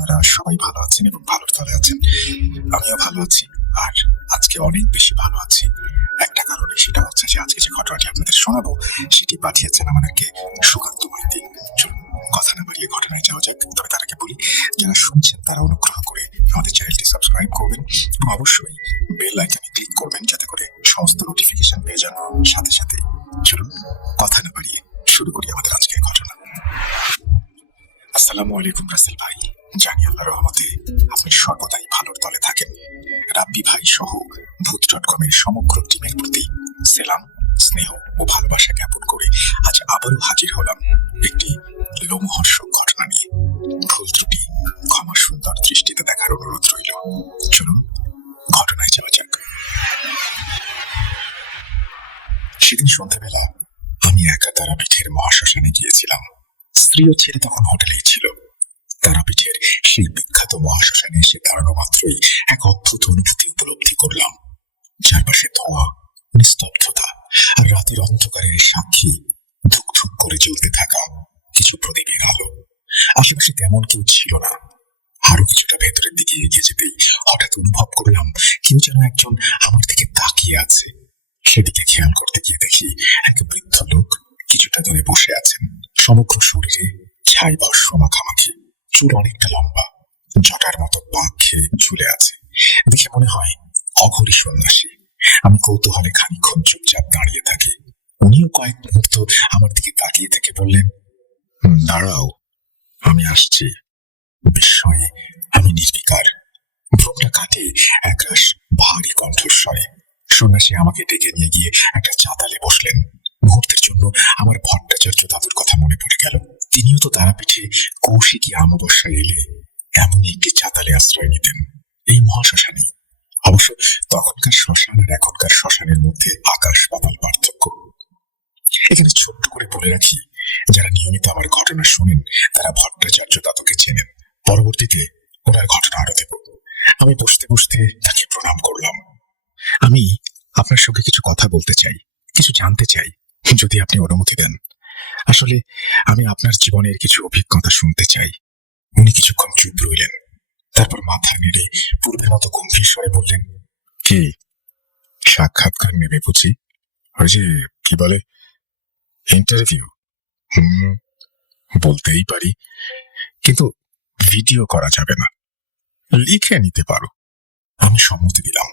আপনারা সবাই ভালো আছেন এবং ভালোর তলে আছেন। আমিও ভালো আছি, আর আজকে অনেক বেশি ভালো আছি। একটা কারণে, সেটা হচ্ছে যে আজকে যে ঘটনাটি আপনাদের শোনাবো সেটি পাঠিয়েছেন আমাদেরকে সুকান্ত মাইতি। চলুন কথা না বাড়িয়ে ঘটনায় যাওয়া যাক। তবে তার আগে বলি, যারা শুনছেন তারা অনুগ্রহ করে আমাদের চ্যানেলটি সাবস্ক্রাইব করবেন এবং অবশ্যই বেল আইকনে ক্লিক করবেন, যাতে করে সমস্ত নোটিফিকেশন পেয়ে যান সাথে সাথে। চলুন কথা না বাড়িয়ে শুরু করি আমাদের আজকের ঘটনা। আসসালামু আলাইকুম রাসেল ভাই। জানি আল্লাহর রহমতে আপনি সর্বদাই ভালোর তলে থাকেন। রাব্বি ভাই সহ ভূত.com এর সমগ্র টিমের প্রতি সেলাম, স্নেহ ও ভালোবাসা জ্ঞাপন করে আজ আবারও হাজির হলাম একটি লোমহর্ষক ঘটনা নিয়ে। ভুল ত্রুটি ক্ষমা সুন্দর দৃষ্টিতে দেখার অনুরোধ রইল। চলুন ঘটনায় যাওয়া যাক। সেদিন সন্ধ্যাবেলা আমি একা তারাপীঠের মহাশ্মশানে গিয়েছিলাম। স্ত্রী ও ছেলে তখন হোটেলেই ছিল। তারাপীঠের সেই বিখ্যাত মহাশ্মশানে এসে দাঁড়ানো মাত্রই এক অদ্ভুত অনুভূতি উপলব্ধি করলাম। চারপাশে ধোঁয়া, নিস্তব্ধতা, আর রাতের অন্ধকারের সাক্ষী ধুক ধুক করে জ্বলতে থাকা কিছু প্রদীপের আলো। আশেপাশে তেমন কেউ ছিল না। আরো কিছুটা ভেতরের দিকে এগিয়ে যেতেই হঠাৎ অনুভব করলাম কেউ যেন একজন আমার দিকে তাকিয়ে আছে। সেদিকে খেয়াল করতে গিয়ে দেখি এক বৃদ্ধ লোক কিছুটা দূরে বসে আছেন। সমগ্র শরীরে ছাই বর্ষ মাখামাখি, চুল অনেকটা লম্বা, জটার মতো পাক খেয়ে ঝুলে আছে। দেখে মনে হয় অঘরী সন্ন্যাসী। আমি কৌতূহলে খানিকক্ষণ চুপচাপ দাঁড়িয়ে থাকি। উনিও কয়েক মুহূর্ত আমার দিকে তাকিয়ে থেকে বললেন, দাঁড়াও, আমি আসছি। বিস্ময়ে আমি নির্বিকার। ভ্রমটা কাটে একরাশ ভারী কণ্ঠস্বরে সন্ন্যাসী আমাকে ডেকে নিয়ে গিয়ে একটা চাতালে বসলেন। মুহূর্তের জন্য আমার ভট্টাচার্য দাদুর কথা মনে পড়ে গেল। তিনিও তো তারাপীঠে কৌশিকী অমাবস্যায় এলে এমনই একটি চাতালে আশ্রয় নিতেন, এই মহাশ্মশানে। অবশ্য তখনকার শ্মশান আর এখনকার শ্মশানের মধ্যে আকাশ পাতাল পার্থক্য। এখানে ছোট্ট করে বলে রাখি, যারা নিয়মিত আমার ঘটনা শোনেন তারা ভট্টাচার্য দাদুকে চেনেন। পরবর্তীতে ওনার ঘটনা আরো দেব। আমি বসতে বসতে তাকে প্রণাম করলাম। আমি আপনার সঙ্গে কিছু কথা বলতে চাই, কিছু জানতে চাই, যদি আপনি অনুমতি দেন। আসলে আমি আপনার জীবনের কিছু অভিজ্ঞতা শুনতে চাই। উনি কিছুক্ষণ চুপ রইলেন, তারপর মাথা নেড়ে পূর্বের মতো গম্ভীর স্বরে বললেন, কি সাক্ষাৎকার নেবে বুঝি? ওই যে কি বলে, ইন্টারভিউ? বলতেই পারি, কিন্তু ভিডিও করা যাবে না, লিখে নিতে পারো। আমি সম্মতি দিলাম।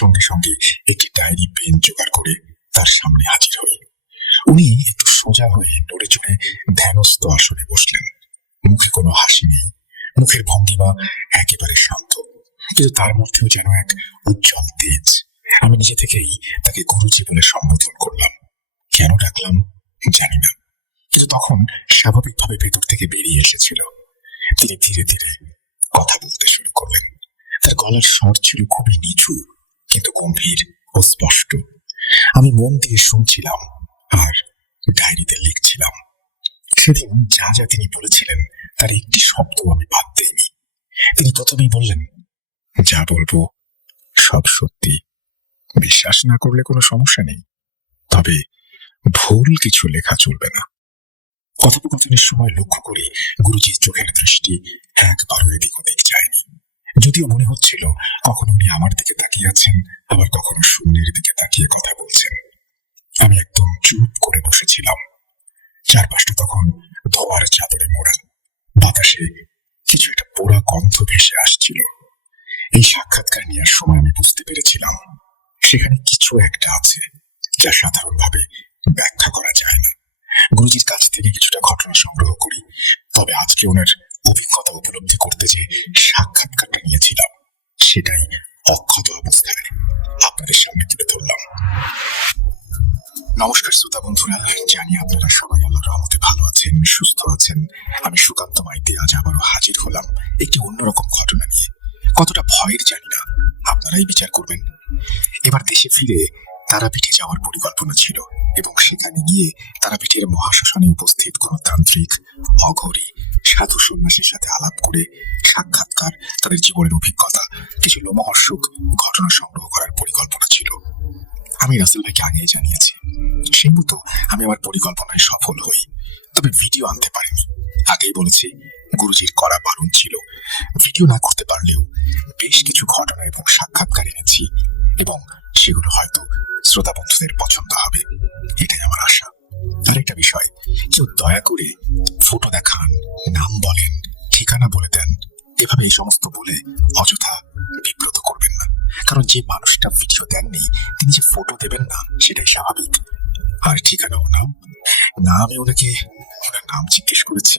সঙ্গে সঙ্গে একটি ডায়েরি পেন জোগাড় করে তার সামনে হাজির হই। উনি একটু সোজা হয়ে নড়ে চড়ে ধ্যানস্থ আসনে বসলেন। মুখে কোনো হাসি নেই, মুখের ভঙ্গিমা একেবারে শান্ত, কিন্তু তার মধ্যেও যেন এক উজ্জ্বল তেজ। আমি নিজে থেকেই তাকে গুরুজি বলে সম্বোধন করলাম। কেন ডাকলাম জানি না, কিন্তু তখন স্বাভাবিকভাবে ভেতর থেকে বেরিয়ে এসেছিল। তিনি ধীরে ধীরে কথা বলতে শুরু করলেন। তার গলার স্বর ছিল খুবই নিচু, কিন্তু গম্ভীর ও স্পষ্ট। আমি মন দিয়ে শুনছিলাম আর ডায়েরিতে লিখছিলাম। সেদিন যা যা তিনি বলেছিলেন তার একটি শব্দ আমি বাদ দিইনি। তিনি প্রথমেই বললেন, যা বলবো সব সত্যি, বিশ্বাস না করলে কোনো সমস্যা নেই, তবে ভুল কিছু লেখা চলবে না। কথোপকথনের সময় লক্ষ্য করি গুরুজির চোখের দৃষ্টি একবারও এদিক ওদিক যায়নি। যদিও মনে হচ্ছিল কখনো উনি আমার দিকে তাকিয়ে আছেন, আবার কখনো শূন্যের দিকে তাকিয়ে কথা বলছেন। আমি একদম চুপ করে বসেছিলাম। চারপাশটা তখন ধোয়ার চাদরে মোড়া। বাতাসে কিছু একটা পোড়া গন্ধ ভেসে আসছিল। এই সাক্ষাৎকার নেওয়ার সময় আমি বুঝতে পেরেছিলাম সেখানে কিছু একটা আছে যা সাধারণভাবে ব্যাখ্যা করা যায় না। গুরুজির কাছ থেকে কিছুটা ঘটনা সংগ্রহ করি, তবে আজকে ওনার অভিজ্ঞতা উপলব্ধি করতে যে সাক্ষাৎকারটা নিয়েছিলাম সেটাই অক্ষত অবস্থায় আপনাদের সামনে তুলে ধরলাম। নমস্কার শ্রোতা বন্ধুরা, জানি আপনারা সবাই আল্লাহর রহমতে ভালো আছেন, সুস্থ আছেন। আমি সুকান্ত মাইতি আজ আবারও হাজির হলাম একটি অন্যরকম ঘটনা নিয়ে। কতটা ভয়ের জানি না, আপনারাই বিচার করবেন। এবার দেশে ফিরে তারাপীঠে যাওয়ার পরিকল্পনা ছিল, এবং সেখানে গিয়ে তারাপীঠের মহাশ্মশানে উপস্থিত কোন তান্ত্রিক, অঘরী, সাধু সন্ন্যাসীর সাথে আলাপ করে সাক্ষাৎকার, তাদের জীবনের অভিজ্ঞতা, কিছু লোমহর্ষক ঘটনা সংগ্রহ করার পরিকল্পনা ছিল। আমি রাসেল ভাইকে আগেই জানিয়েছি। সেই মতো আমি আমার পরিকল্পনায় সফল হই, তবে ভিডিও আনতে পারিনি। আগেই বলেছি, গুরুজির করা বারণ ছিল ভিডিও না করতে পারলেও বেশ কিছু ঘটনা এবং সাক্ষাৎকার এনেছি, এবং সেগুলো হয়তো শ্রোতা বন্ধুদের পছন্দ হবে, এটাই আমার আশা। আরেকটা বিষয়, কেউ দয়া করে ফটো দেখান, নাম বলেন, ঠিকানা বলে দেন, এভাবে এই সমস্ত বলে অযথা বিব্রত করবেন না। কারণ যে মানুষটা ভিডিও দেননি তিনি যে ফটো দেবেন না সেটাই স্বাভাবিক। আর ঠিকানা ও নাম, না আমি ওনাকে ওনার নাম জিজ্ঞেস করেছি,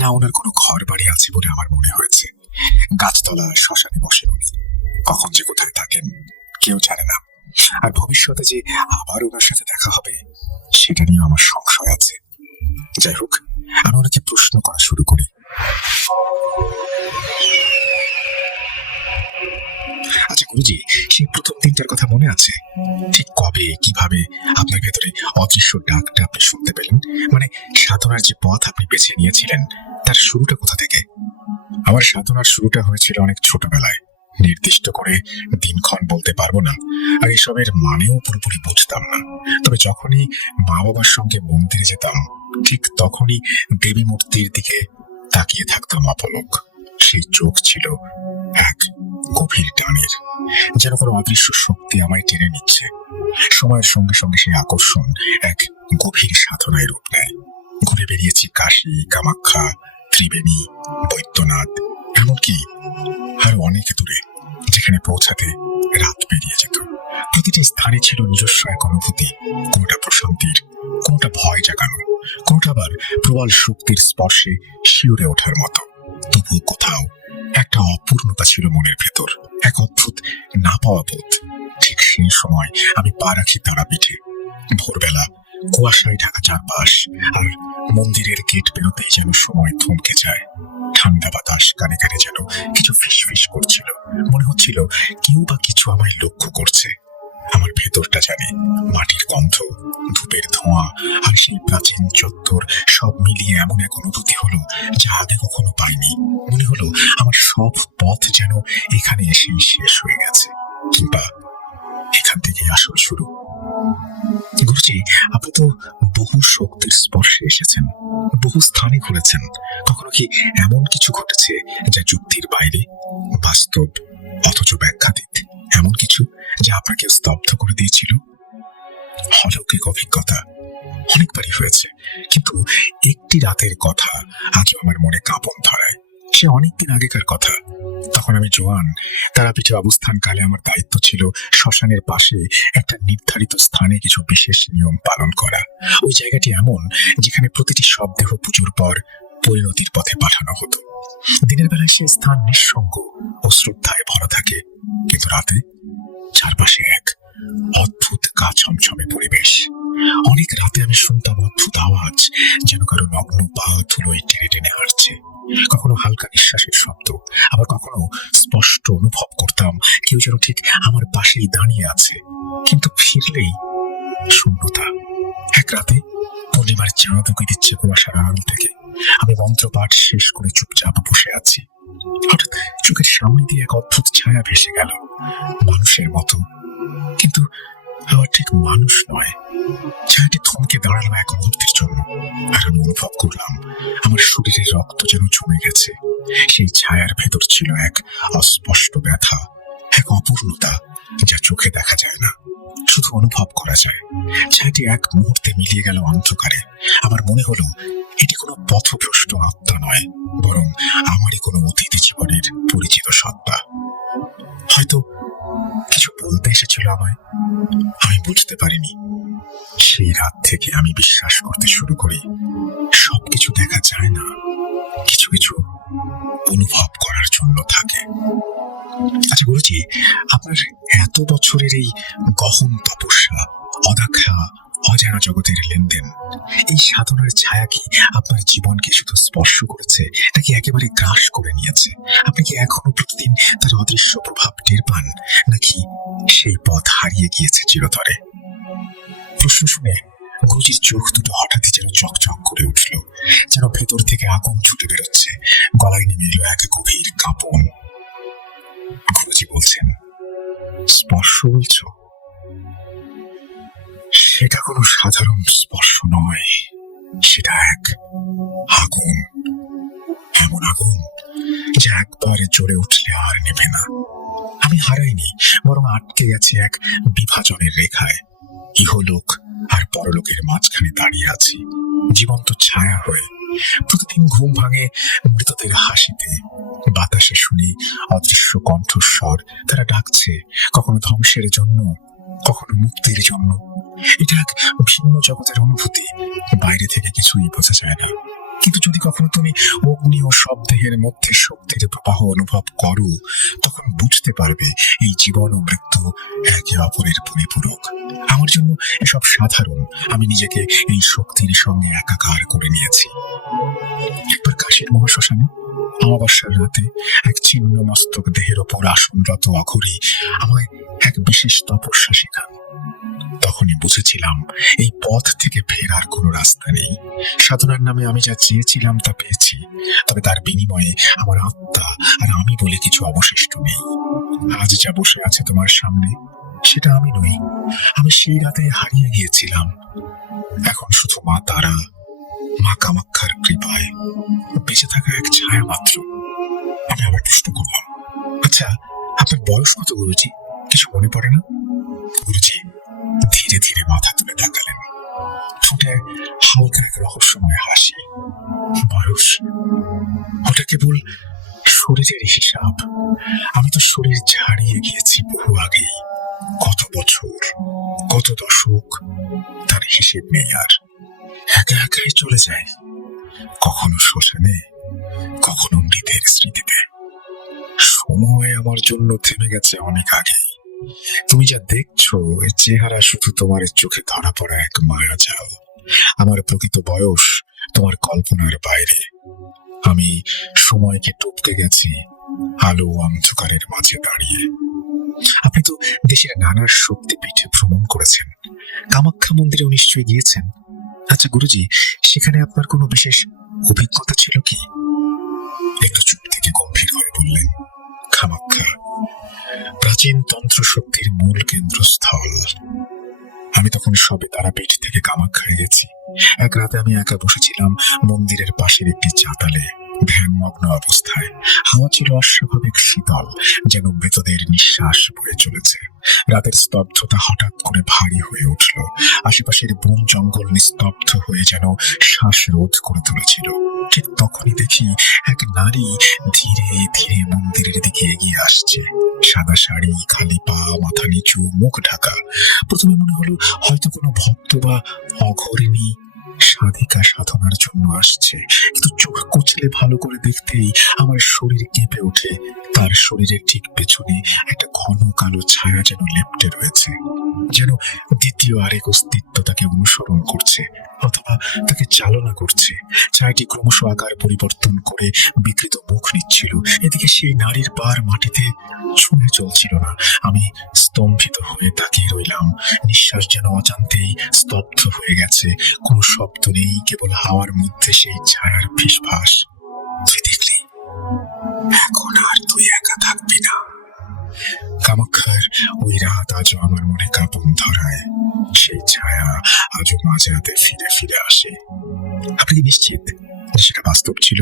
না ওনার কোনো ঘর বাড়ি আছে বলে আমার মনে হয়েছে। গাছতলা শ্মশানে বসেন উনি, কখন যে কোথায় থাকেন কেউ জানে না। আর ভবিষ্যতে যে আবার ওনার সাথে দেখা হবে সেটা নিয়ে আমার সংশয় আছে। যাই হোক, আমি ওনাকে প্রশ্ন করা শুরু করি। আচ্ছা গুরুজি, সেই প্রথম দিনটার কথা মনে আছে? ঠিক কবে, কিভাবে আপনার ভেতরে অদৃশ্য ডাকটা আপনি শুনতে পেলেন? মানে সাধনার যে পথ আপনি বেছে নিয়েছিলেন তার শুরুটা কোথা থেকে? আমার সাধনার শুরুটা হয়েছিল অনেক ছোটবেলায়। নির্দিষ্ট করে দিনক্ষণ বলতে পারবো না, আর এসবের মানেও পুরোপুরি বুঝতাম না। তবে যখনই মা বাবার সঙ্গে মন্দিরে যেতাম ঠিক তখনই দেবী মূর্তির দিকে তাকিয়ে থাকতাম অপলক। সেই চোখ ছিল এক গভীর টানের, যেন কোনো অদৃশ্য শক্তি আমায় টেনে নিচ্ছে। সময়ের সঙ্গে সঙ্গে সেই আকর্ষণ এক গভীর সাধনায় রূপ নেয়। ঘুরে বেরিয়েছি কাশী, কামাখ্যা, ত্রিবেণী, বৈদ্যনাথ, এমনকি আরো অনেক দূরে, যেখানে পৌঁছাতে রাত পেরিয়ে যেত। প্রতিটি স্থানে ছিল নিজস্ব এক অনুভূতি, কোনটা প্রশান্তির, কোনটা ভয় জাগানো, কোনটা আবার প্রবল শক্তির স্পর্শে শিউরে ওঠার মতো। তবুও কোথাও একটা অপূর্ণতা ছিল মনের ভেতর, এক অদ্ভুত না পাওয়া বোধ। ঠিক সেই সময় আমি পা রাখি তারাপীঠে। ভোরবেলা, কুয়াশায় ঢাকা চারপাশ, আর মন্দিরের গেট বেরোতেই যেন সময় থমকে যায়। ঠান্ডা বাতাস কানে কানে যেন কিছু ফিসফিস করছিল। মনে হচ্ছিল কেউ বা কিছু আমায় লক্ষ্য করছে। আমার ভেতরটা জানে, মাটির গন্ধ, ধূপের ধোঁয়া আর সেই প্রাচীন চত্বর সব মিলিয়ে এমন এক অনুভূতি হলো যা আগে কখনো পাইনি। মনে হলো আমার সব পথ যেন এখানে এসেই শেষ হয়ে গেছে, কিংবা এখান থেকেই আসল শুরু। গুরুজি, আপনি তো বহু শক্তির স্পর্শে এসেছেন, বহু স্থানে ঘুরেছেন। কখনো কি এমন কিছু ঘটেছে যা যুক্তির বাইরে, বাস্তব অথচ ব্যাখ্যাতীত, এমন কিছু যা আপনাকে স্তব্ধ করে দিয়েছিল? অলৌকিক অভিজ্ঞতা অনেকবারই হয়েছে, কিন্তু একটি রাতের কথা আজও আমার মনে কাঁপন ধরায়। সে অনেকদিন আগেকার কথা। তখন আমি জোয়ান। তারাপীঠে অবস্থানকালে আমার দায়িত্ব ছিল শ্মশানের পাশে একটা নির্ধারিত স্থানে কিছু বিশেষ নিয়ম পালন করা। ওই জায়গাটি এমন যেখানে প্রতিটি শবদেহ পুজোর পর পরিণতির পথে পাঠানো হতো। দিনের বেলায় সে স্থান নিঃসঙ্গ ও শ্রদ্ধায় ভরা থাকে, কিন্তু রাতে চারপাশে এক অদ্ভুত গা ছমছমে পরিবেশ। অনেক রাতে আমি শুনতাম অদ্ভুত আওয়াজ, যেন কারো নগ্ন পা ধুলোয় টেনে টেনে হাঁটছে। কখনো হালকা নিঃশ্বাসের শব্দ, আবার কখনো স্পষ্ট অনুভব করতাম কেউ যেন ঠিক আমার পাশেই দাঁড়িয়ে আছে, কিন্তু ফিরলেই শূন্যতা। এক রাতে পূর্ণিমার চাঁদ উঁকি দিচ্ছে কুয়াশার আড়াল থেকে। আমি মন্ত্রপাঠ শেষ করে চুপচাপ বসে আছি। হঠাৎ চোখের সামনে দিয়ে এক অদ্ভুত ছায়া ভেসে গেল, মানুষের মতো, কিন্তু আবার ঠিক মানুষ নয়। ছায়াটি থমকে দাঁড়ালো এক মুহূর্তের জন্য, আর আমি অনুভব করলাম আমার শরীরের রক্ত যেন জমে গেছে। সেই ছায়ার ভেতর ছিল এক অস্পষ্ট ব্যথা, এক অপূর্ণতা যা চোখে দেখা যায় না, শুধু অনুভব করা যায়। ছায়াটি এক মুহূর্তে মিলিয়ে গেল অন্ধকারে। আমার মনে হলো এটি কোনো পথভ্রষ্ট আত্মা নয়, বরং আমারই কোনো অতীত জীবনের পরিচিত সত্তা। হয়তো কিছু বলতে এসেছিল আমায়, আমি বুঝতে পারিনি। সেই রাত থেকে আমি বিশ্বাস করতে শুরু করি সবকিছু দেখা যায় না, কিছু কিছু অনুভব করার জন্য থাকে। আচ্ছা গুরুজি, আপনার এত বছরের এই গহন তপস্যা, অদেখা অজানা জগতের লেনদেন, এই সাধনার ছায়া কি আপনার জীবনকে শুধু স্পর্শ করেছে নাকি একেবারে গ্রাস করে নিয়েছে? আপনি কি এখনো প্রতিদিন তার অদৃশ্য প্রভাব টের পান, নাকি সেই পথ হারিয়ে গিয়েছে চিরতরে? প্রশ্ন শুনে গুরুজির চোখ দুটো হঠাৎই যেন চকচক করে উঠল, যেন ভেতর থেকে আগুন ছুটে বেরোচ্ছে। গলায় নেমে এলো এক গভীর কাঁপন। গুরুজি বলছেন, স্পর্শ বলছো? সেটা কোনো সাধারণ স্পর্শ নয়, সেটা এক আগুন, একবার জ্বলে উঠলে আর নেবে না। আমি হারাইনি, বরং আটকে গেছি এক বিভাজনের রেখায়। ইহলোক আর পরলোকের মাঝখানে দাঁড়িয়ে আছি, জীবন্ত ছায়া হয়ে। প্রতিদিন ঘুম ভাঙে মৃতদের হাসিতে। বাতাসে শুনি অদৃশ্য কণ্ঠস্বর, তারা ডাকছে কখনো ধ্বংসের জন্য, কখনো মুক্তির জন্য। এটা এক ভিন্ন জগতের অনুভূতি, বাইরে থেকে কিছুই বোঝা যায় না। কিন্তু যদি কখনো তুমি অগ্নি ও সব দেহের মধ্যে শক্তির প্রবাহ অনুভব করো, তখন বুঝতে পারবে এই জীবন ও মৃত্যু একে অপরের পরিপূরক। আমার জন্য এসব সাধারণ। আমি নিজেকে এই শক্তির সঙ্গে একাকার করে নিয়েছি। একবার কাশীর মহাশ্মশানে অমাবস্যার রাতে এক ছিন্ন মস্তক দেহের ওপর আসনরত অঘরী আমায় এক বিশেষ তপস্যা শেখান। তখনই বুঝেছিলাম এই পথ থেকে ফেরার কোনো রাস্তা নেই। সাধনার নামে আমি যা চেয়েছিলাম তা পেয়েছি, তবে তার বিনিময়ে আমার আত্মা আর আমি বলে কিছু অবশিষ্ট নেই। আজ যা বসে আছে তোমার সামনে, সেটা আমি নই। আমি সেই রাতে হারিয়ে গিয়েছিলাম। এখন শুধু মা তারা, মা কামাক্ষার কৃপায় বেঁচে থাকা এক ছায়া মাত্র। আমি আবার প্রশ্ন করলাম, আচ্ছা, আপনার বয়স কত গুরুজি? কিছু মনে পড়ে না? গুরুজি ধীরে ধীরে মাথা তুলে তাকালেন, ঠোঁটে হালকা এক রহস্যময় হাসি। বয়স? ওটা কেবল শরীরের হিসাব। আমি তো শরীর ছাড়িয়ে গিয়েছি বহু আগেই। কত বছর, কত দশক, তার হিসেব নেই আর। একা একাই চলে যায়, কখনো শ্মশানে, কখনো মৃতের স্মৃতিতে। সময় আমার জন্য থেমে গেছে অনেক আগে। তুমি যা দেখছো, এর চেহারা শুধু তোমার চোখে ধরা পড়া এক মায়া জাল। আমার প্রকৃত বয়স তোমার কল্পনার বাইরে। আমি সময়কে টপকে গেছি আলো অন্ধকারের মাঝে দাঁড়িয়ে। আপনি তো দেশের নানা শক্তিপীঠে ভ্রমণ করেছেন, কামাখ্যা মন্দিরেও নিশ্চয়ই গিয়েছেন। আচ্ছা গুরুজি, সেখানে আপনার কোনো বিশেষ অভিজ্ঞতা ছিল কি? একটু চুপ থেকে গম্ভীর হয়ে বললেন, কামাখ্যা প্রাচীন তন্ত্র শক্তির মূল কেন্দ্রস্থল। আমি তখন সবে তারাপীঠ থেকে কামাখ্যায় গেছি। এক রাতে আমি একা বসেছিলাম মন্দিরের পাশের একটি চাতালে, ধ্যানমগ্ন অবস্থায়। হাওয়া ছিল অস্বাভাবিক শীতল, যেন মৃতদের নিঃশ্বাস বয়ে চলেছে। রাতের স্তব্ধতা হঠাৎ করে ভারী হয়ে উঠল। আশেপাশের বন জঙ্গল নিস্তব্ধ হয়ে যেন শ্বাসরোধ করে তুলেছিল। ঠিক তখনই দেখি এক নারী ধীরে ধীরে মন্দিরের দিকে এগিয়ে আসছে। সাদা শাড়ি, খালি পা, মাথা নিচু, মুখ ঢাকা। প্রথমে মনে হলো হয়তো কোনো ভক্ত বা অঘরিণী সাধিকা সাধনার জন্য আসছে, কিন্তু চোখ কচলে ভালো করে দেখতেই আমার শরীর কেঁপে ওঠে। তার শরীরের ঠিক পেছনে একটা ঘন কালো ছায়া যেন লেপ্টে রয়েছে, যেন দ্বিতীয় আরেক অস্তিত্ব তাকে অনুসরণ করছে অথবা তাকে চালনা করছে। ছায়াটি ক্রমশ আকার পরিবর্তন করে বিকৃত মুখ নিচ্ছিল। এদিকে সেই নারীর পার মাটিতে ছুঁয়ে চলছিল না। আমি স্তম্ভিত হয়ে তাকিয়ে রইলাম। নিঃশ্বাস যেন অজান্তেই স্তব্ধ হয়ে গেছে। কোনো শব্দ নেই, কেবল হাওয়ার মধ্যে সেই ছায়ার ফিসফাস। তুই দেখলি, এখন আর তুই একা থাকবি না। কামাক্ষার ওই রাত আজও আমার মনে কাঁপন ধরায়। সেই ছায়া আজও মাঝরাতে ফিরে ফিরে আসে। আপনি কি নিশ্চিত যে সেটা বাস্তব ছিল?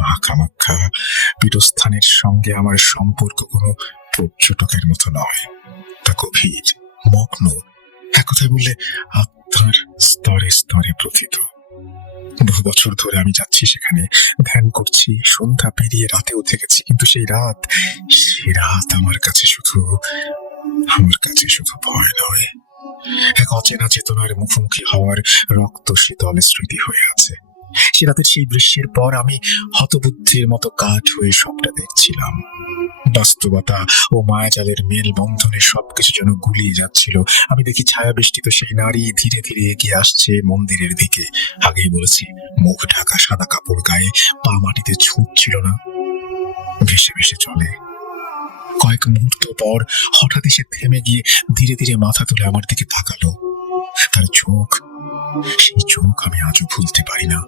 মা কামাক্ষা পীঠস্থানের সঙ্গে আমার সম্পর্ক কোনো পর্যটকের মতো নয়, তা গভীর, মগ্ন, এক কথায় বললে আত্মার স্তরে স্তরে প্রথিত। বহু বছর ধরে আমি যাচ্ছি সেখানে, ধ্যান করছি, সন্ধ্যা পেরিয়ে রাতেও থেকেছি, কিন্তু সেই রাত আমার কাছে শুধু ভয় নয়, এক অচেনা চেতনার মুখোমুখি হওয়ার রক্ত শীতল স্মৃতি হয়ে আছে। সে রাতের সেই দৃশ্যের পর আমি হতবুদ্ধির মতো কাঠ হয়ে সবটা দেখছিলাম। বাস্তবতা ও মায়াজালের মেল বন্ধনে সবকিছু যেন গুলিয়ে যাচ্ছিল। আমি দেখি ছায়া বেষ্টিত সেই নারী ধীরে ধীরে এগিয়ে আসছে মন্দিরের দিকে। আগেই বলেছি, মুখ ঢাকা, সাদা কাপড় গায়ে, পা মাটিতে ছুটছিল না, ভেসে ভেসে চলে। কয়েক মুহূর্ত পর হঠাৎ এসে থেমে গিয়ে ধীরে ধীরে মাথা তুলে আমার দিকে তাকালো। তার সেই চোখ আমি আজও ভুলতে পারি না।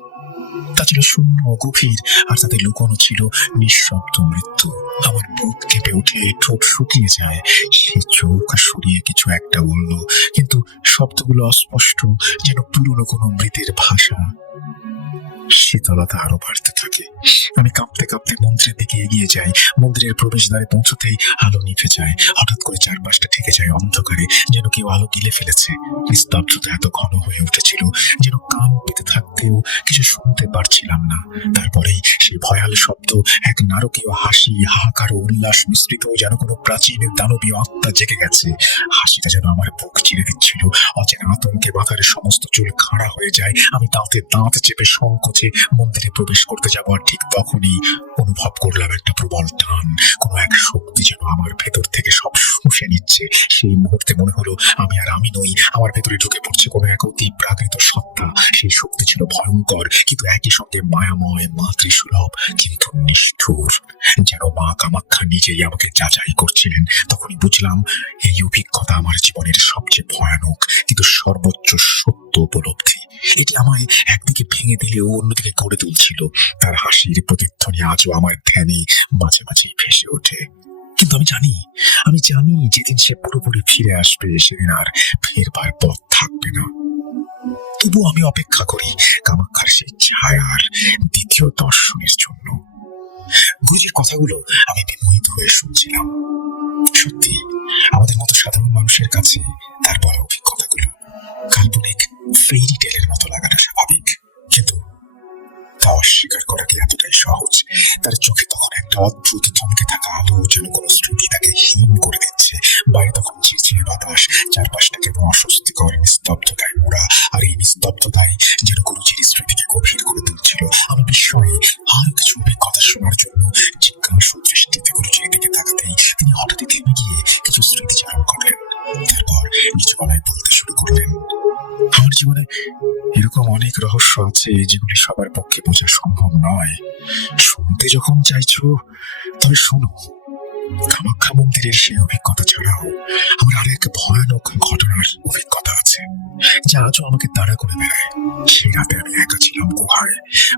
তা ছিল শূন্য, গভীর, আর তাতে লুকোনো ছিল নিঃশব্দ মৃত্যু। আমার বুক কেঁপে ওঠে, ঠোঁট শুকিয়ে যায়। সে চোখ সরিয়ে কিছু একটা বলল, কিন্তু শব্দগুলো অস্পষ্ট, যেন পুরনো কোনো মৃতের ভাষা। শীতলতা আরো বাড়তে থাকে। আমি কাঁপতে কাঁপতে মন্দিরের দিকে এগিয়ে যাই। মন্দিরের প্রবেশদ্বারে পৌঁছতেই আলো নিভে যায়। হঠাৎ করে চারপাশটা ঠেকে যায় অন্ধকারে, যেন কেউ আলো গিলে ফেলেছে। নিস্তব্ধতা এত ঘন হয়ে উঠেছিল যেন কান পেতে থাকতেও কিছু শুনতে পারছিলাম না। তারপরেই সেই ভয়াল শব্দ, এক নারকীয় হাসি, হাহাকার ও উল্লাস মিশ্রিত, যেন কোনো প্রাচীন দানবীয় আত্মা জেগে গেছে। হাসিটা যেন আমার বুক চিরে দিচ্ছিল। অচেনা আতঙ্কে মাথার সমস্ত চুল খাড়া হয়ে যায়। আমি দাঁতে দাঁত চেপে সংকোচে মন্দিরে প্রবেশ করতে যাব, আর ঠিক তখনই অনুভব করলাম একটা প্রবল টান। কোনো এক শক্তি যেন আমার ভেতর থেকে সব শুষে নিচ্ছে। সেই মুহূর্তে মনে হলো আমি আর আমি নই, আমার ভেতরে ঢুকে পড়ছে কোনো এক অতি প্রাকৃত সত্তা। সেই শক্তি ছিল ভয়ঙ্কর, কিন্তু একই সঙ্গে মায়াময়, মাতৃসুলভ, কিন্তু নিষ্ঠুর। যেন মা কামাখ্যা নিজেই আমাকে যাচাই করছিলেন। তখনই বুঝলাম এই অভিজ্ঞতা আমার জীবনের সবচেয়ে ভয়ানক কিন্তু সর্বোচ্চ সত্য উপলব্ধি। এটি আমায় একদিকে ভেঙে দিলেও অন্যদিকে গড়ে তুলছিল। তার হাসির প্রতিধ্বনি আজও আমার ধ্যানে মাঝে মাঝেই ভেসে ওঠে। কিন্তু আমি জানি যেদিন সে পুরোপুরি ফিরে আসবে সেদিন আর ফেরবার পথ থাকবে না। তবুও আমি অপেক্ষা করি কামাখ্যার সেই ছায়ার দ্বিতীয় দর্শনের জন্য। গুরুজির কথাগুলো আমি বিমোহিত হয়ে শুনছিলাম। সত্যি আমাদের মতো সাধারণ মানুষের কাছে তার বলা অভিজ্ঞতাগুলো কাল্পনিক ফেইরি টেলের মতো লাগাটা স্বাভাবিক, কিন্তু তা অস্বীকার করা কি এতটাই সহজ? তার চোখে তখন একটা অদ্ভুত থমকে থাকা আলো, যেন কোনো স্মৃতি তাকে হীন করে দিচ্ছে। বাইরে তখন ঝিরঝিরে বাতাস, চারপাশটাকে অস্বস্তিকর নিস্তব্ধতায় মোড়া, আর এই নিস্তব্ধতায় যেন গুরুজির স্মৃতিকে গভীর করে তুলছিল। আমি বিস্ময়ে আরো কিছু অভিজ্ঞতা শোনার জন্য জিজ্ঞাসু দৃষ্টিতে গুরুজির দিকে তাকাতেই তিনি হঠাৎই থেমে গিয়ে কিছু স্মৃতিচারণ করলেন। তারপর নিচু গলায় বলতে শুরু করলেন, আমার জীবনে এরকম অনেক রহস্য আছে যেগুলি সবার পক্ষে বোঝা সম্ভব নয়। শুনতে যখন চাইছো তবে শোনো। কামাখ্যা মন্দিরের সেই অভিজ্ঞতা ছাড়াও আমার আরেক ভয়ানক ঘটনার অভিজ্ঞতা আছে, যা আজও আমাকে তাড়া করে বেড়ায়। সেই রাতে আমি একা ছিলাম গুহায়।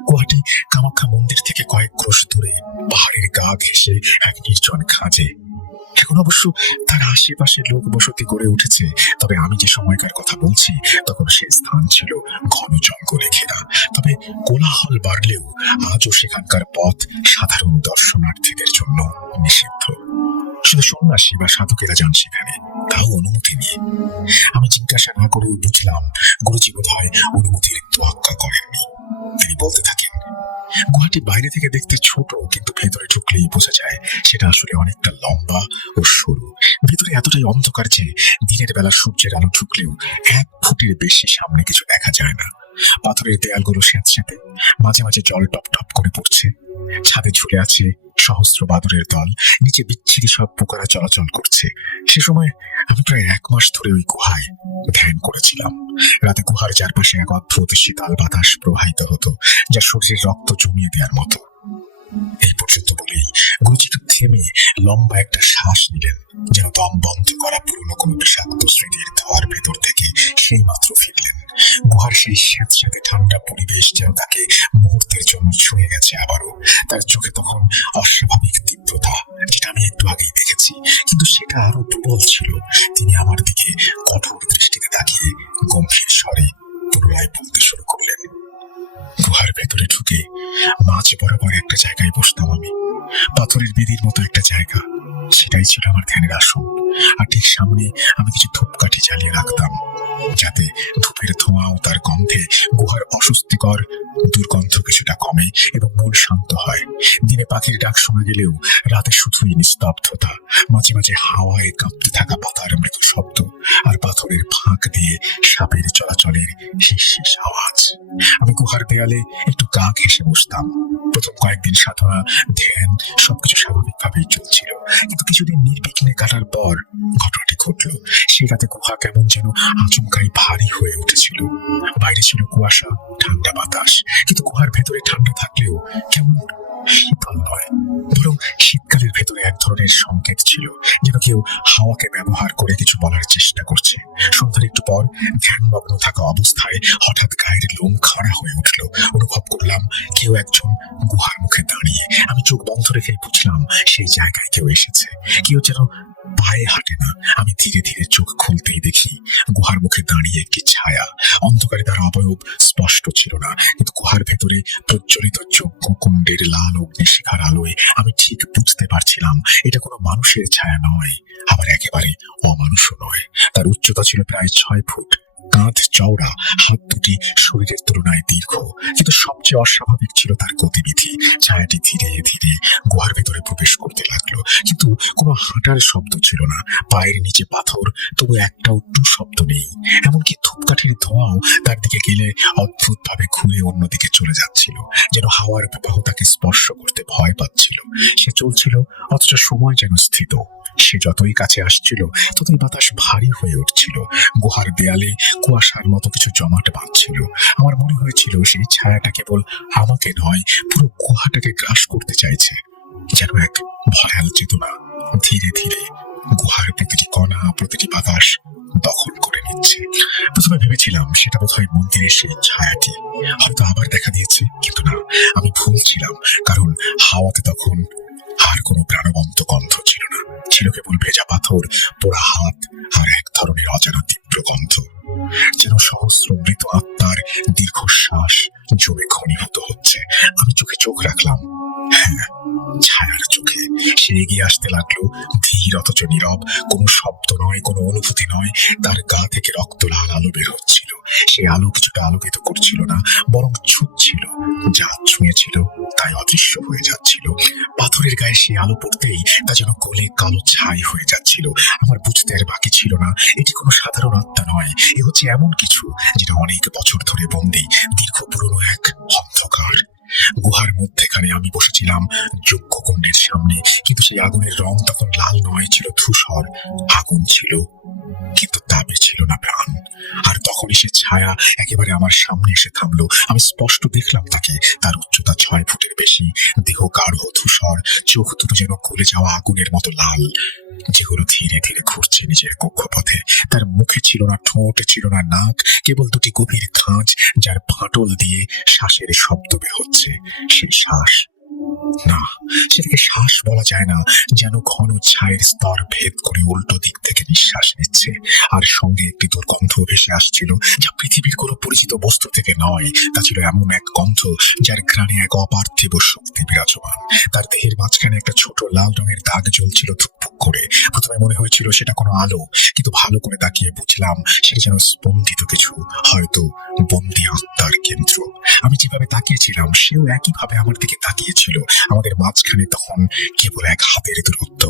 গুহাটি কামাখ্যা মন্দির থেকে কয়েক ক্রোশ দূরে পাহাড়ের গা ঘেঁষে এক নির্জন খাঁজে। এখন অবশ্য তার আশেপাশে লোক বসতি গড়ে উঠেছে, তবে আমি যে সময়কার কথা বলছি তখন সে স্থান ছিল ঘন জঙ্গলে ঘেরা। তবে কোলাহল বাড়লেও আজও সেখানকার পথ সাধারণ দর্শনার্থীদের জন্য নিষিদ্ধ। শুধু সন্ন্যাসী বা সাধকেরা যান সেখানে, তাও অনুমতি নিয়ে। আমি জিজ্ঞাসা না করেও বুঝলাম গুরুজি বোধহয় অনুমতির তোয়াক্কা করেননি। তিনি বলতে থাকেন, গুহাটি বাইরে থেকে দেখতে ছোট, কিন্তু ভেতরে ঢুকলেই বোঝা যায় সেটা আসলে অনেকটা লম্বা ও সরু। ভেতরে এতটাই অন্ধকার যে দিনের বেলা সূর্যের আলো ঢুকলেও 1 ফুটের বেশি সামনে কিছু দেখা যায় না। পাথরের দেয়ালগুলো স্যাঁতস্যাঁতে, মাঝে মাঝে জল টপ টপ করে পড়ছে। ছাদে ঝুলে আছে সহস্র বাদুড়ের দল, নিচে বিচ্ছিরি সব পোকারা চলাচল করছে। সে সময় আমি প্রায় 1 মাস ধরে ওই গুহায় ধ্যান করেছিলাম। রাতে গুহার চারপাশে এক অদ্ভুত শীতল বাতাস প্রবাহিত হতো, যা শরীরের রক্ত জমিয়ে দেওয়ার মতো। এই পর্যন্ত বলেই গুরুজি একটু থেমে লম্বা একটা শ্বাস নিলেন, যেন দম বন্ধ করা পুরনো কোনো বিষাক্ত স্মৃতির ধোয়ার ভেতর থেকে সেই মাত্র ফিরলেন। গুহার সেই স্যাঁতস্যাঁতে ঠান্ডা পরিবেশ যেন তাকে মুহূর্তের জন্য ছুঁয়ে গেছে আবারও। তার চোখে তখন অস্বাভাবিক তীব্রতা, যেটা আমি একটু আগেই দেখেছি, কিন্তু সেটা আরো প্রবল ছিল। তিনি আমার দিকে কঠোর দৃষ্টিতে তাকিয়ে গম্ভীর স্বরে পুনরায় বলতে শুরু করলেন, গুহার ভেতরে ঢুকে মাঝ বরাবর একটা জায়গায় বসতাম আমি। পাথরের বেদির মতো একটা জায়গা, সেটাই ছিল আমার ধ্যানের আসন। আর ঠিক সামনে আমি কিছু ধূপকাঠি জ্বালিয়ে রাখতাম, যাতে ধূপের ধোঁয়া ও তার গন্ধে গুহার অস্বস্তিকর দুর্গন্ধ কিছুটা কমে এবং মন শান্ত হয়। দিনে পাখির ডাক শোনা গেলেও রাতে শুধুই নিস্তব্ধতা, মাঝে মাঝে হাওয়ায় কাঁপতে থাকা পাতার মৃদু শব্দ, আর পাথরের ফাঁক দিয়ে সাপের চলাচলের হিসহিস আওয়াজ। আমি গুহার দেয়ালে একটু গা ঘেঁষে বসতাম। প্রথম কয়েকদিন সাধনা, ধ্যান সবকিছু স্বাভাবিকভাবেই চলছিল, কিন্তু কিছুদিন নির্বিঘ্নে কাটার পর ঘটনাটি ঘটল। সেই রাতে গুহা কেমন যেন আচমকাই ভারী হয়ে উঠেছিল। বাইরে ছিল কুয়াশা, ঠান্ডা বাতাস, কিন্তু গুহার ভেতরে ঠান্ডা থাকলেও কেমন শীতল নয়, বরং শীতকালের ভেতরে এক ধরনের সংকেত ছিল, যেন কেউ হাওয়াকে ব্যবহার করে কিছু বলার চেষ্টা করছে। সন্ধ্যার একটু পর ধ্যানমগ্ন থাকা অবস্থায় হঠাৎ গায়ের লোম খাড়া হয়ে উঠল। অনুভব করলাম কেউ একজন গুহার মুখে দাঁড়িয়ে। আমি চোখ বন্ধ রেখে বুঝলাম সেই জায়গায় কেউ এসেছে। কেউ যেন পায়ে হাঁটে না। আমি ধীরে ধীরে চোখ খুলতেই দেখি গুহার মুখে দাঁড়িয়ে একটি ছায়া। অন্ধকারে তার অবয়ব স্পষ্ট ছিল না, কিন্তু গুহার ভেতরে প্রজ্বলিত যজ্ঞকুণ্ডের লাল অগ্নিশিখার আলোয় আমি ঠিক বুঝতে পারছিলাম এটা কোনো মানুষের ছায়া নয়, আবার একেবারে অমানুষও নয়। তার উচ্চতা ছিল প্রায় 6 ফুট, কাঁধ চওড়া, হাত দুটি শরীরের তুলনায় দীর্ঘ, কিন্তু সবচেয়ে অস্বাভাবিক ছিল তার গতিবিধি। ছায়াটি ধীরে ধীরে গুহার ভেতরে প্রবেশ করতে লাগলো, কিন্তু কোনো হাঁটার শব্দ ছিল না। পায়ের নিচে পাথর, তবু একটাও টু শব্দ নেই। এমনকি ধূপকাঠির ধোঁয়াও তার দিকে গেলে অদ্ভুতভাবে ঘুরে অন্যদিকে চলে যাচ্ছিল, যেন হাওয়ার প্রবাহ তাকে স্পর্শ করতে ভয় পাচ্ছিল। সে চলছিল, অথচ সময় যেন স্থিত। সে যতই কাছে আসছিল ততই বাতাস ভারী হয়ে উঠছিল। গুহার দেয়ালে কুয়াশার মতো কিছু জমাট বাঁধছিল। আমার মনে হয়েছিল সেই ছায়াটা কেবল আমাকে নয়, পুরো গুহাটাকে গ্রাস করতে চাইছে, যেন এক ভয়াল চেতনা ধীরে ধীরে গুহার প্রতিটি কণা, প্রতিটি বাতাস দখল করে নিচ্ছে। প্রথমে ভেবেছিলাম সেটা বোধহয় মন্দিরের সেই ছায়াটি, হয়তো আবার দেখা দিয়েছে, কিন্তু না, আমি ভুল ছিলাম। কারণ হাওয়াতে তখন আর কোনো প্রাণবন্ত গন্ধ ছিল না, ছিল কেবল ভেজা পাথর, পোড়া হাত আর এক ধরনের অজানা তীব্র গন্ধ, যেন সহস্র মৃত আত্মার দীর্ঘশ্বাস জমে ঘনীভূত হচ্ছে। আমি চোখে চোখ রাখলাম, হ্যাঁ, ছায়ার চোখে। সে এগিয়ে আসতে লাগলো, ধীর অথচ নীরব, কোনো শব্দ নয়, কোনো অনুভূতি নয়। তার গা থেকে রক্ত লাল আলো বের হচ্ছিল। সে আলো কিছুটা আলোকিত করছিল না, বরং ছুঁচ্ছিল। যা ছুঁয়েছিল তাই অদৃশ্য হয়ে যাচ্ছিল। পাথরের গায়ে সে আলো পড়তেই তা যেন গলে কালো ছাই হয়ে যাচ্ছিল। আমার বুঝতে আর বাকি ছিল না, এটি কোনো সাধারণ আত্মা নয়, এ হচ্ছে এমন কিছু যেটা অনেক বছর ধরে বন্দী, দীর্ঘ পুরনো এক অন্ধকার। গুহার মধ্যেখানে আমি বসেছিলাম যজ্ঞকুণ্ডের সামনে, কিন্তু সেই আগুনের রং তখন লাল নয়, ছিল ধূসর। আগুন ছিল, কিন্তু তাবে ছিল না প্রাণ। আর তখনই সে ছায়া একেবারে আমার সামনে এসে থামলো। আমি স্পষ্ট দেখলাম তাকে। তার উচ্চতা 6 ফুটের বেশি, দেহ গাঢ় ধূসর, চোখ দুটো যেন গলে যাওয়া আগুনের মতো লাল, যেগুলো ধীরে ধীরে ঘুরছে নিজের কক্ষপথে। তার মুখে ছিল না ঠোঁট, ছিল না নাক, কেবল দুটি গভীর খাঁজ, যার ফাটল দিয়ে শ্বাসের শব্দ বের হচ্ছে। সেই শ্বাস না, সেটাকে শ্বাস বলা যায় না, যেন ঘন ছায়ের স্তর ভেদ করে উল্টো দিক থেকে নিঃশ্বাস নিচ্ছে। আর সঙ্গে একটি দুর্গন্ধ ভেসে আসছিল, যা পৃথিবীর কোনো পরিচিত বস্তু থেকে নয়। তা ছিল এমন এক গন্ধ যার ঘ্রাণে এক অপার্থিব শক্তি বিরাজমান। তার দেহের মাঝখানে একটা ছোট লাল রঙের দাগ জ্বলছিল ধুকপুক করে। প্রথমে মনে হয়েছিল সেটা কোনো আলো, কিন্তু ভালো করে তাকিয়ে বুঝলাম সেটা যেন স্পন্দিত কিছু, হয়তো বন্দি আত্মার কেন্দ্র। আমি যেভাবে তাকিয়েছিলাম সেও একইভাবে আমার দিকে তাকিয়েছিল। আমাদের মাঝখানে তখন কেবল এক হাতের দূরত্ব।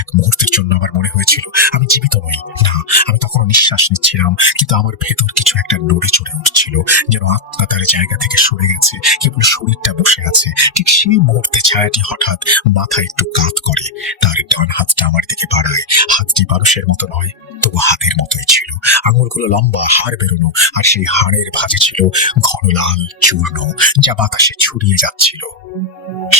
এক মুহূর্তের জন্য আমার মনে হয়েছিল আমি জীবিত নই। না, আমি তখনও নিঃশ্বাস নিচ্ছিলাম, কিন্তু আমার ভেতর কিছু একটা নড়ে চড়ে উঠছিল, যেন আত্মা তার জায়গা থেকে সরে গেছে, কেবল শরীরটা বসে আছে। ঠিক সেই মুহূর্তে ছায়াটি হঠাৎ মাথা একটু কাত করে, তার ডান হাতটা আমার দিকে বাড়ায়। হাতটি মানুষের মতো নয়, তবু হাতের মতোই ছিল। আঙুলগুলো লম্বা, হাড় বেরোনো, আর সেই হাড়ের ভাঁজে ছিল ঘন লাল চূর্ণ, যা বাতাসে ছড়িয়ে যাচ্ছিল।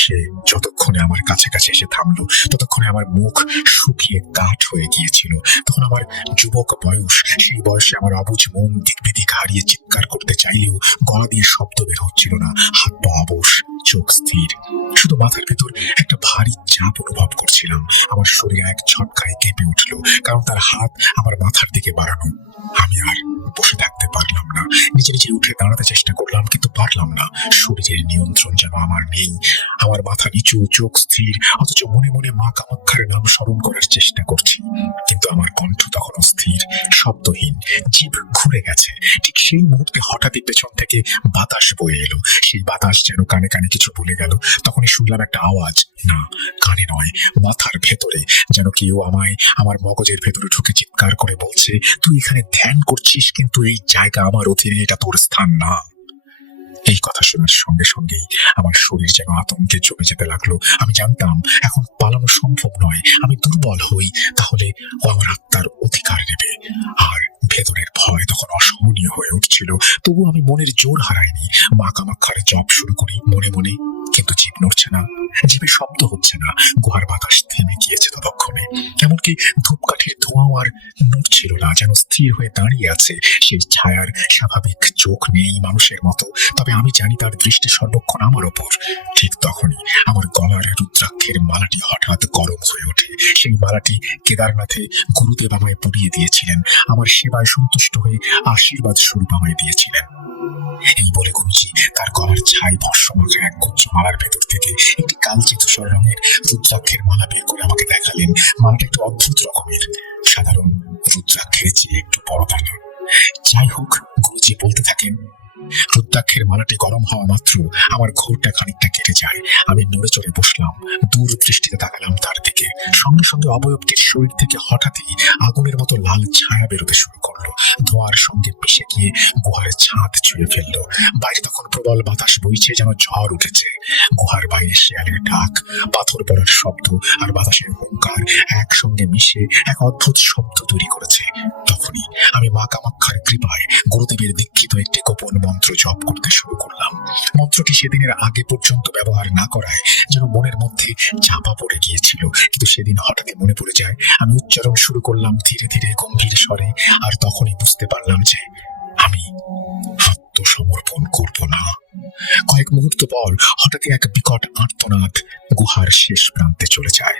সে যতক্ষণে আমার কাছাকাছি এসে থামলো, ততক্ষণে আমার মুখ শুকিয়ে কাঠ হয়ে গিয়েছিল। তখন আমার যুবক বয়স, সেই বয়সে আমার অবুঝ মন দিক বিদিক হারিয়ে চিৎকার করতে চাইলেও গলা দিয়ে শব্দ বের হচ্ছিল না। হাত পা অবশ, চোখ স্থির, শুধু মাথার ভেতর একটা ভারী চাপ অনুভব করছিলাম। আমার শরীর এক ঝটকায় কেঁপে উঠলো, কারণ তার হাত আমার মাথার দিকে বাড়ানো। আমি আর বসে থাকতে পারলাম না, নিজে নিজে উঠে দাঁড়াতে চেষ্টা করলাম, কিন্তু পারলাম না। শরীরের নিয়ন্ত্রণ যেন আমার নেই। আমার মাথা নিচু, চোখ স্থির, অথচ মনে মনে মা কামাক্ষার নাম স্মরণ করার চেষ্টা করছি। কিন্তু আমার কণ্ঠ তখন স্থির, শব্দহীন, জিভ ঘুরে গেছে। ঠিক সেই মুহূর্তে হঠাৎই পেছন থেকে বাতাস বয়ে এলো। সেই বাতাস যেন কানে কানে কিছু বলে গেল। তখনই শুনলাম একটা আওয়াজ, না, কানে নয়, মাথার ভেতরে, যেন কেউ আমায় আমার মগজের ভেতরে ঢুকে চিৎকার করে বলছে, তুই এখানে ধ্যান করছিস, কিন্তু এই জায়গা আমার অধীনে, এটা তোর স্থান না। এই কথা শোনার সঙ্গে সঙ্গেই আমার শরীর যেন আতঙ্কে জমে যেতে লাগলো। আমি জানতাম এখন পালানো সম্ভব নয়। আমি দুর্বল হই, তাহলে ও আমার আত্মার অধিকার নেবে। আর ভেতরের ভয় তখন অসহনীয় হয়ে উঠছিল। তবু আমি মনের জোর হারাইনি। মা কামাক্ষার জপ শুরু করি মনে মনে, কিন্তু জিভ নড়ছে না, জিভে শব্দ হচ্ছে না। গুহার বাতাস থেমে গিয়েছে ততক্ষণে। এমনকি ধূপকাঠির ধোঁয়াও আর নড়ছিল না, যেন স্থির হয়ে দাঁড়িয়ে আছে। সেই ছায়ার স্বাভাবিক চোখ নেই মানুষের মতো, তবে আমি জানি তার দৃষ্টি সর্বক্ষণ আমার ওপর। ঠিক তখনই আমার গলার রুদ্রাক্ষের মালাটি হঠাৎ গরম হয়ে ওঠে। সেই মালাটি কেদারনাথে গুরুদেব আমায় পরিয়ে দিয়েছিলেন, আমার সেবায় সন্তুষ্ট হয়ে আশীর্বাদ স্বরূপ আমায় দিয়েছিলেন। এই বলে গুরুজি তার গলার ছাই ভস্য মাখা এক গুচ্ছ মালার ভেতর থেকে একটি কালচে ধূসর রঙের রুদ্রাক্ষের মালা বের করে আমাকে দেখালেন। মালাটা একটু অদ্ভুত রকমের, সাধারণ রুদ্রাক্ষের চেয়ে একটু বড় দানা। যাই হোক, গুরুজি বলতে থাকেন, রুদ্রাক্ষের মালাটি গরম হওয়া মাত্র আমার ঘোরটা খানিকটা কেটে যায়। আমি নড়ে চড়ে বসলাম, দূর দৃষ্টিতে তাকালাম তার দিকে। সঙ্গে সঙ্গে অবয়বটির শরীর থেকে হঠাৎই আগুনের মতো লাল ছায়া বেরোতে শুরু করলো। ধোঁয়ার সঙ্গে মিশে গিয়ে গুহার ছাদ ছুঁয়ে ফেললো। বাইরে তখন প্রবল বাতাস বইছে, যেন ঝড় উঠেছে। গুহার বাইরে শেয়ালের ডাক, পাথর পড়ার শব্দ আর বাতাসের হুঙ্কার একসঙ্গে মিশে এক অদ্ভুত শব্দ তৈরি করেছে। তখনই আমি মা কামাক্ষার কৃপায় গুরুদেবের দীক্ষিত একটি গোপন মন্ত্র জপ করতে শুরু করলাম। মন্ত্রটি সেদিনের আগে পর্যন্ত ব্যবহার না করায় যেন মনের মধ্যে চাপা পড়ে গিয়েছিল, কিন্তু সেদিন হঠাৎই মনে পড়ে যায়। আমি উচ্চারণ শুরু করলাম ধীরে ধীরে, গম্ভীর স্বরে, আর তখনই বুঝতে পারলাম যে আমি আত্মসমর্পণ করব না। কয়েক মুহূর্ত পর হঠাৎই এক বিকট আর্তনাদ গুহার শেষ প্রান্তে চলে যায়।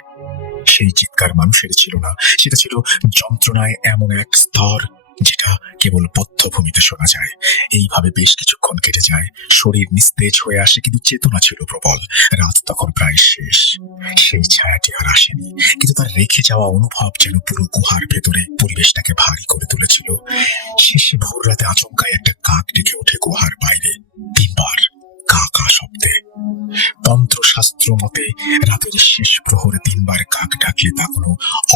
সেই চিৎকার মানুষের ছিল না, সেটা ছিল যন্ত্রণায় এমন এক স্তর যেটা কেবল বদ্ধভূমিতে শোনা যায়। এইভাবে বেশ কিছুক্ষণ কেটে যায়। শরীর নিস্তেজ হয়ে আসে, কিন্তু চেতনা ছিল প্রবল। রাত তখন প্রায় শেষ। সেই ছায়াটি আর আসেনি, কিন্তু তার রেখে যাওয়া অনুভব যেন পুরো গুহার ভেতরে পরিবেশটাকে ভারী করে তুলেছিল। শেষে ভোর রাতে আচমকায় একটা কাক ডেকে ওঠে গুহার বাইরে, 3 বার কা কা শব্দে। তন্ত্রশাস্ত্র মতে রাতের শেষ প্রহরে 3 বার কাক ডাকলে তা কোনো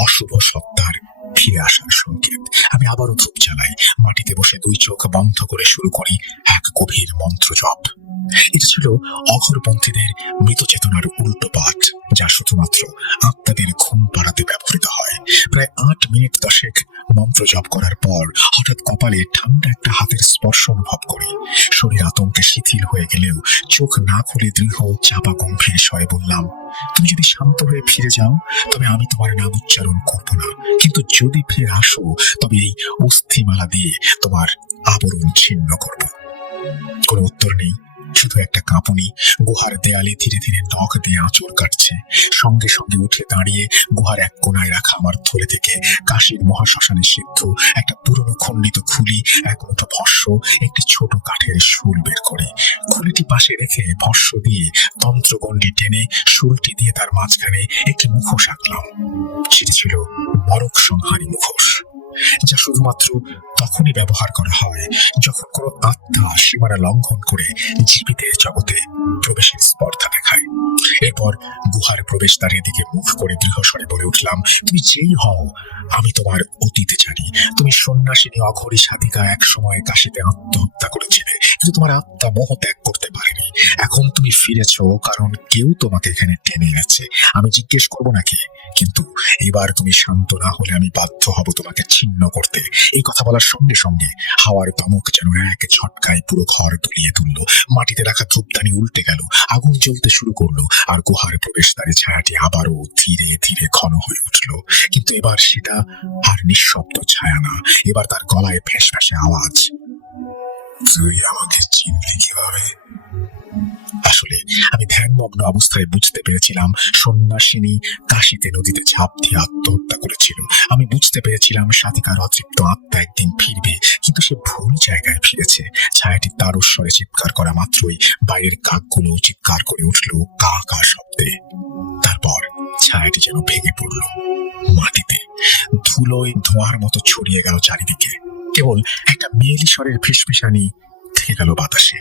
অশুভ সত্তার ফিরে আসার সংকেত। আমি আবারও ধূপ জ্বালাই, মাটিতে বসে 2 চোখ বন্ধ করে শুরু করি এক গভীর মন্ত্র জপ। এটা ছিল অঘরপন্থীদের মৃত চেতনার উল্টো পাঠ, যা শুধুমাত্র আত্মাদের ঘুম পাড়াতে ব্যবহৃত হয়। প্রায় 8 মিনিট 10 মন্ত্র জপ করার পর হঠাৎ কপালে ঠান্ডা একটা হাতের স্পর্শ অনুভব করি। শরীর আতঙ্কে শিথিল হয়ে গেলেও চোখ না খুলে দৃঢ় চাপা গম্ভীর স্বরে বললাম, তুমি যদি শান্ত হয়ে ফিরে যাও তবে আমি তোমার নাম উচ্চারণ করব না, কিন্তু যদি ফিরে আসো তবে এই অস্থিমালা দিয়ে তোমার আবরণ ছিন্ন করব। কোনো উত্তর নেই, শুধু একটা কাঁপুনি। গুহার দেয়ালে ধীরে ধীরে নখ দিয়ে আঁচড় কাটছে। সঙ্গে সঙ্গে উঠে দাঁড়িয়ে গুহার এক কোনায় রাখা আমার থলে থেকে কাশীর মহাশ্মশানে সিদ্ধ একটা পুরনো খণ্ডিত খুলি, এক মুঠো ভস্য, একটি ছোট কাঠের শুল বের করে খুলিটি পাশে রেখে ভস্য দিয়ে তন্ত্রগণ্ডি টেনে শুলটি দিয়ে তার মাঝখানে একটি মুখোশ আঁকলাম। সেটি ছিল মরক সংহারী মুখোশ, যা শুধুমাত্র তখনই ব্যবহার করা হয় যখন কোনো আত্মা সীমানা লঙ্ঘন করে জীবিতের জগতে প্রবেশের স্পর্ধা দেখায়। এরপর গুহার প্রবেশদ্বারের দিকে মুখ করে দৃঢ়স্বরে বলে উঠলাম, তুমি যেই হও আমি তোমার অতীত জানি। তুমি সন্ন্যাসিনী অঘরী সাধিকা এক সময় কাশীতে আত্মহত্যা করেছিলে, কিন্তু তোমার আত্মা মোহ ত্যাগ করতে পারেনি। এখন তুমি ফিরেছো কারণ কেউ তোমাকে এখানে টেনে এনেছে। আমি জিজ্ঞেস করবো নাকি, কিন্তু এবার তুমি শান্ত না হলে আমি বাধ্য হব তোমাকে ছিন্ন করতে। এই কথা বলার সঙ্গে সঙ্গে হাওয়ার দমক যেন এক ঝটকায় পুরো ঘর দুলিয়ে তুললো। মাটিতে রাখা ধূপদানি উল্টে গেল, আগুন জ্বলতে শুরু করলো, আর গুহার প্রবেশদ্বারে ছায়াটি আবারও ধীরে ধীরে ঘন হয়ে উঠল। কিন্তু এবার সেটা আর নিঃশব্দ ছায়া না, এবার তার গলায় ফ্যাঁসফ্যাঁসে আওয়াজ, তুই আমাকে চিনলি কিভাবে? আসলে আমি ধ্যানমগ্ন অবস্থায় বুঝতে পেরেছিলাম সন্ন্যাসিনী কাশীতে নদীতে ঝাঁপ দিয়ে আত্মহত্যা করেছিল। আমি বুঝতে পেরেছিলাম সাধিকার অতৃপ্ত আত্মা একদিন ফিরবে, কিন্তু সে ভুল জায়গায় ফিরেছে। ছায়াটি তারস্বরে চিৎকার করা মাত্রই বাইরের কাকগুলো চিৎকার করে উঠল কা কা শব্দে। তারপর ছায়াটি যেন ভেঙে পড়ল মাটিতে, ধুলোয় ধোঁয়ার মতো ছড়িয়ে গেল চারিদিকে। কেবল একটা মেয়েলি স্বরের ফিসফিসানি থেকে গেল বাতাসে।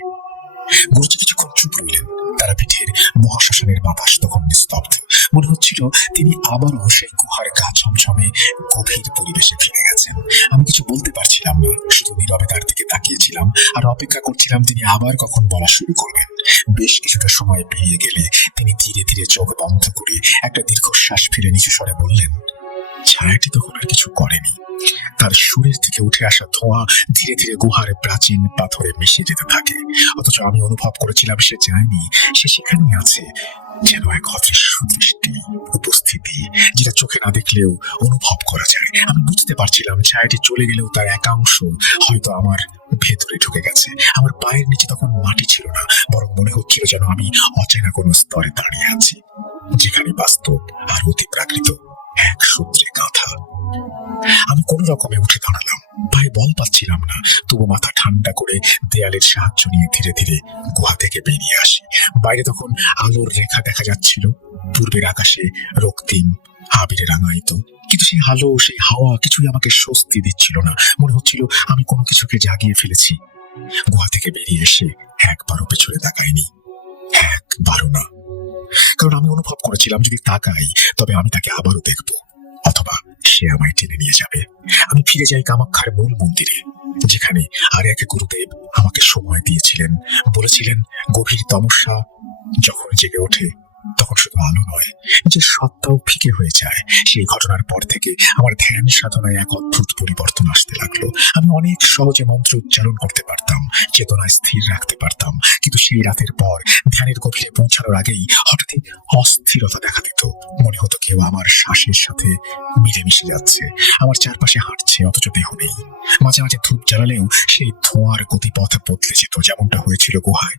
গুরুজি কিছুক্ষণ চুপ রইলেন। তারাপীঠের মহাশ্মশানের বাতাস তখন নিস্তব্ধ। মনে হচ্ছিল তিনি আবারও সেই গুহার গা ছমছমে গভীর পরিবেশে ফিরে গেছেন। আমি কিছু বলতে পারছিলাম না, শুধু নীরবে তার দিকে তাকিয়েছিলাম আর অপেক্ষা করছিলাম তিনি আবার কখন বলা শুরু করবেন। বেশ কিছুটা সময় পেরিয়ে গেলে তিনি ধীরে ধীরে চোখ বন্ধ করে একটা দীর্ঘশ্বাস ফেলে নিচু স্বরে বললেন, ছায়াটি তখন আর কিছু করেনি। তার শরীর থেকে উঠে আসা ধোঁয়া ধীরে ধীরে গুহার প্রাচীন পাথরে মিশে যেতে থাকে। অথচ আমি অনুভব করেছিলাম সে যায়নি, সে সেখানেই আছে, যেন এক অদৃশ্য দৃষ্টি, উপস্থিতি, যেটা চোখে না দেখলেও অনুভব করা যায়। আমি বুঝতে পারছিলাম ছায়াটি চলে গেলেও তার একাংশ হয়তো আমার ভেতরে ঢুকে গেছে। আমার পায়ের নিচে তখন মাটি ছিল না, বরং মনে হচ্ছিল যেন আমি অচেনা কোনো স্তরে দাঁড়িয়ে আছি, যেখানে বাস্তব আর অতি প্রাকৃত এক সূত্রে গাঁথা। আমি কোন রকমে উঠে দাঁড়ালাম, পায়ে বল পাচ্ছিলাম না, তবু মাথা ঠান্ডা করে দেয়ালের সাহায্য নিয়ে ধীরে ধীরে গুহা থেকে বেরিয়ে আসি। বাইরে তখন আলোর রেখা দেখা যাচ্ছিল, পূর্বের আকাশে রক্তিম আবিরে রাঙায়িত, কিন্তু সেই আলো সেই হাওয়া কিছুই আমাকে স্বস্তি দিচ্ছিল না। মনে হচ্ছিল আমি কোনো কিছুকে জাগিয়ে ফেলেছি। গুহা থেকে বেরিয়ে এসে একবারও পেছনে তাকাইনি, একবারও না, কারণ আমি অনুভব করেছিলাম যদি তাকাই তবে আমি তাকে আবারও দেখব, অথবা সে আমায় টেনে নিয়ে যাবে। আমি ফিরে যাই কামাখ্যার মূল মন্দিরে, যেখানে আর এক গুরুদেব আমাকে সময় দিয়েছিলেন, বলেছিলেন গভীর তমস্যা যখন জেগে ওঠে তখন শুধু আলো নয়, যে সত্তাও ফিকে হয়ে যায়। সেই ঘটনার পর থেকে আমার ধ্যান সাধনায় এক অদ্ভুত পরিবর্তন আসতে লাগলো। আমি অনেক সহজে মন্ত্র উচ্চারণ করতে পারতাম, চেতনা স্থির রাখতে পারতাম, কিন্তু সেই রাতের পর ধ্যানের গভীরে পৌঁছানোর আগেই হঠাৎই অস্থিরতা দেখা দিত। মনে হতো কেউ আমার শ্বাসের সাথে মিলেমিশে যাচ্ছে, আমার চারপাশে হাঁটছে, অথচ দেহ নেই। মাঝে মাঝে ধূপ জ্বালালেও সেই ধোঁয়ার গতিপথ বদলে যেত, যেমনটা হয়েছিল গুহায়।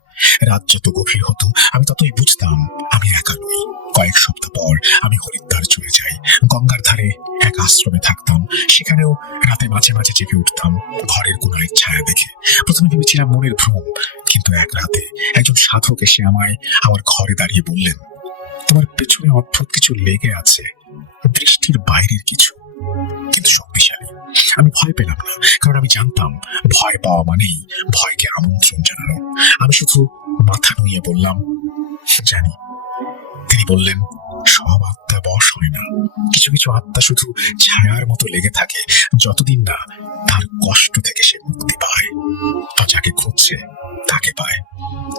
রাত যত গভীর হতো আমি ততই বুঝতাম আমি একা নই। কয়েক সপ্তাহ পর আমি হরিদ্বার চলে যাই। গঙ্গার ধারে এক আশ্রমে থাকতাম, সেখানেও রাতে মাঝে মাঝে জেগে উঠতাম ঘরের কোন এক ছায়া দেখে। প্রথমে ভেবেছিলাম মনের ভ্রম, কিন্তু এক রাতে একজন সাধক এসে আমায় আমার ঘরে দাঁড়িয়ে বললেন, তোমার পেছনে অদ্ভুত কিছু লেগে আছে, দৃষ্টির বাইরের কিছু, কিন্তু শক্তিশালী। আমি ভয় পেলাম না, কারণ আমি জানতাম ভয় পাওয়া মানেই ভয়কে আমন্ত্রণ জানানো। আমি শুধু মাথা নুইয়ে বললাম, জানি। তিনি বললেন, সব আত্মা বশ হয় না, কিছু কিছু আত্মা শুধু ছায়ার মতো লেগে থাকে, যতদিন না তার কষ্ট থেকে সে মুক্তি পায়, আর যাকে খুঁজছে তাকে পায়।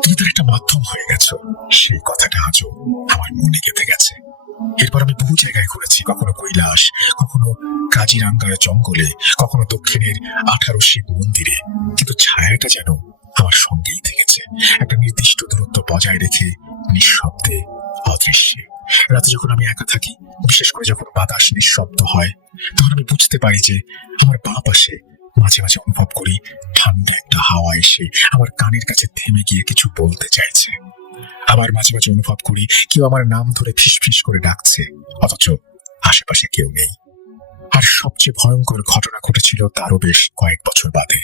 তুমি তার একটা মাধ্যম হয়ে গেছো। সেই কথাটা আজও আমার মনে গেঁথে গেছে। এরপর আমি বহু জায়গায় ঘুরেছি, কখনো কৈলাস, কখনো কাজিরাঙ্গার জঙ্গলে, কখনো দক্ষিণের 18 শিব মন্দিরে, কিন্তু ছায়াটা যেন আমার সঙ্গেই থেকেছে, একটা নির্দিষ্ট দূরত্ব বজায় রেখে, নিঃশব্দে, অদৃশ্যে। রাতে যখন আমি একা থাকি, বিশেষ করে যখন বাতাস নিঃশব্দ হয়, তখন আমি বুঝতে পারি যে আমার বাঁ পাশে মাঝে মাঝে অনুভব করি ঠান্ডা একটা হাওয়া এসে আমার কানের কাছে থেমে গিয়ে কিছু বলতে চাইছে। আবার মাঝে মাঝে অনুভব করি কেউ আমার নাম ধরে ফিসফিস করে ডাকছে, অথচ আশেপাশে কেউ নেই। আর সবচেয়ে ভয়ঙ্কর ঘটনা ঘটেছিল তারও বেশ কয়েক বছর বাদে।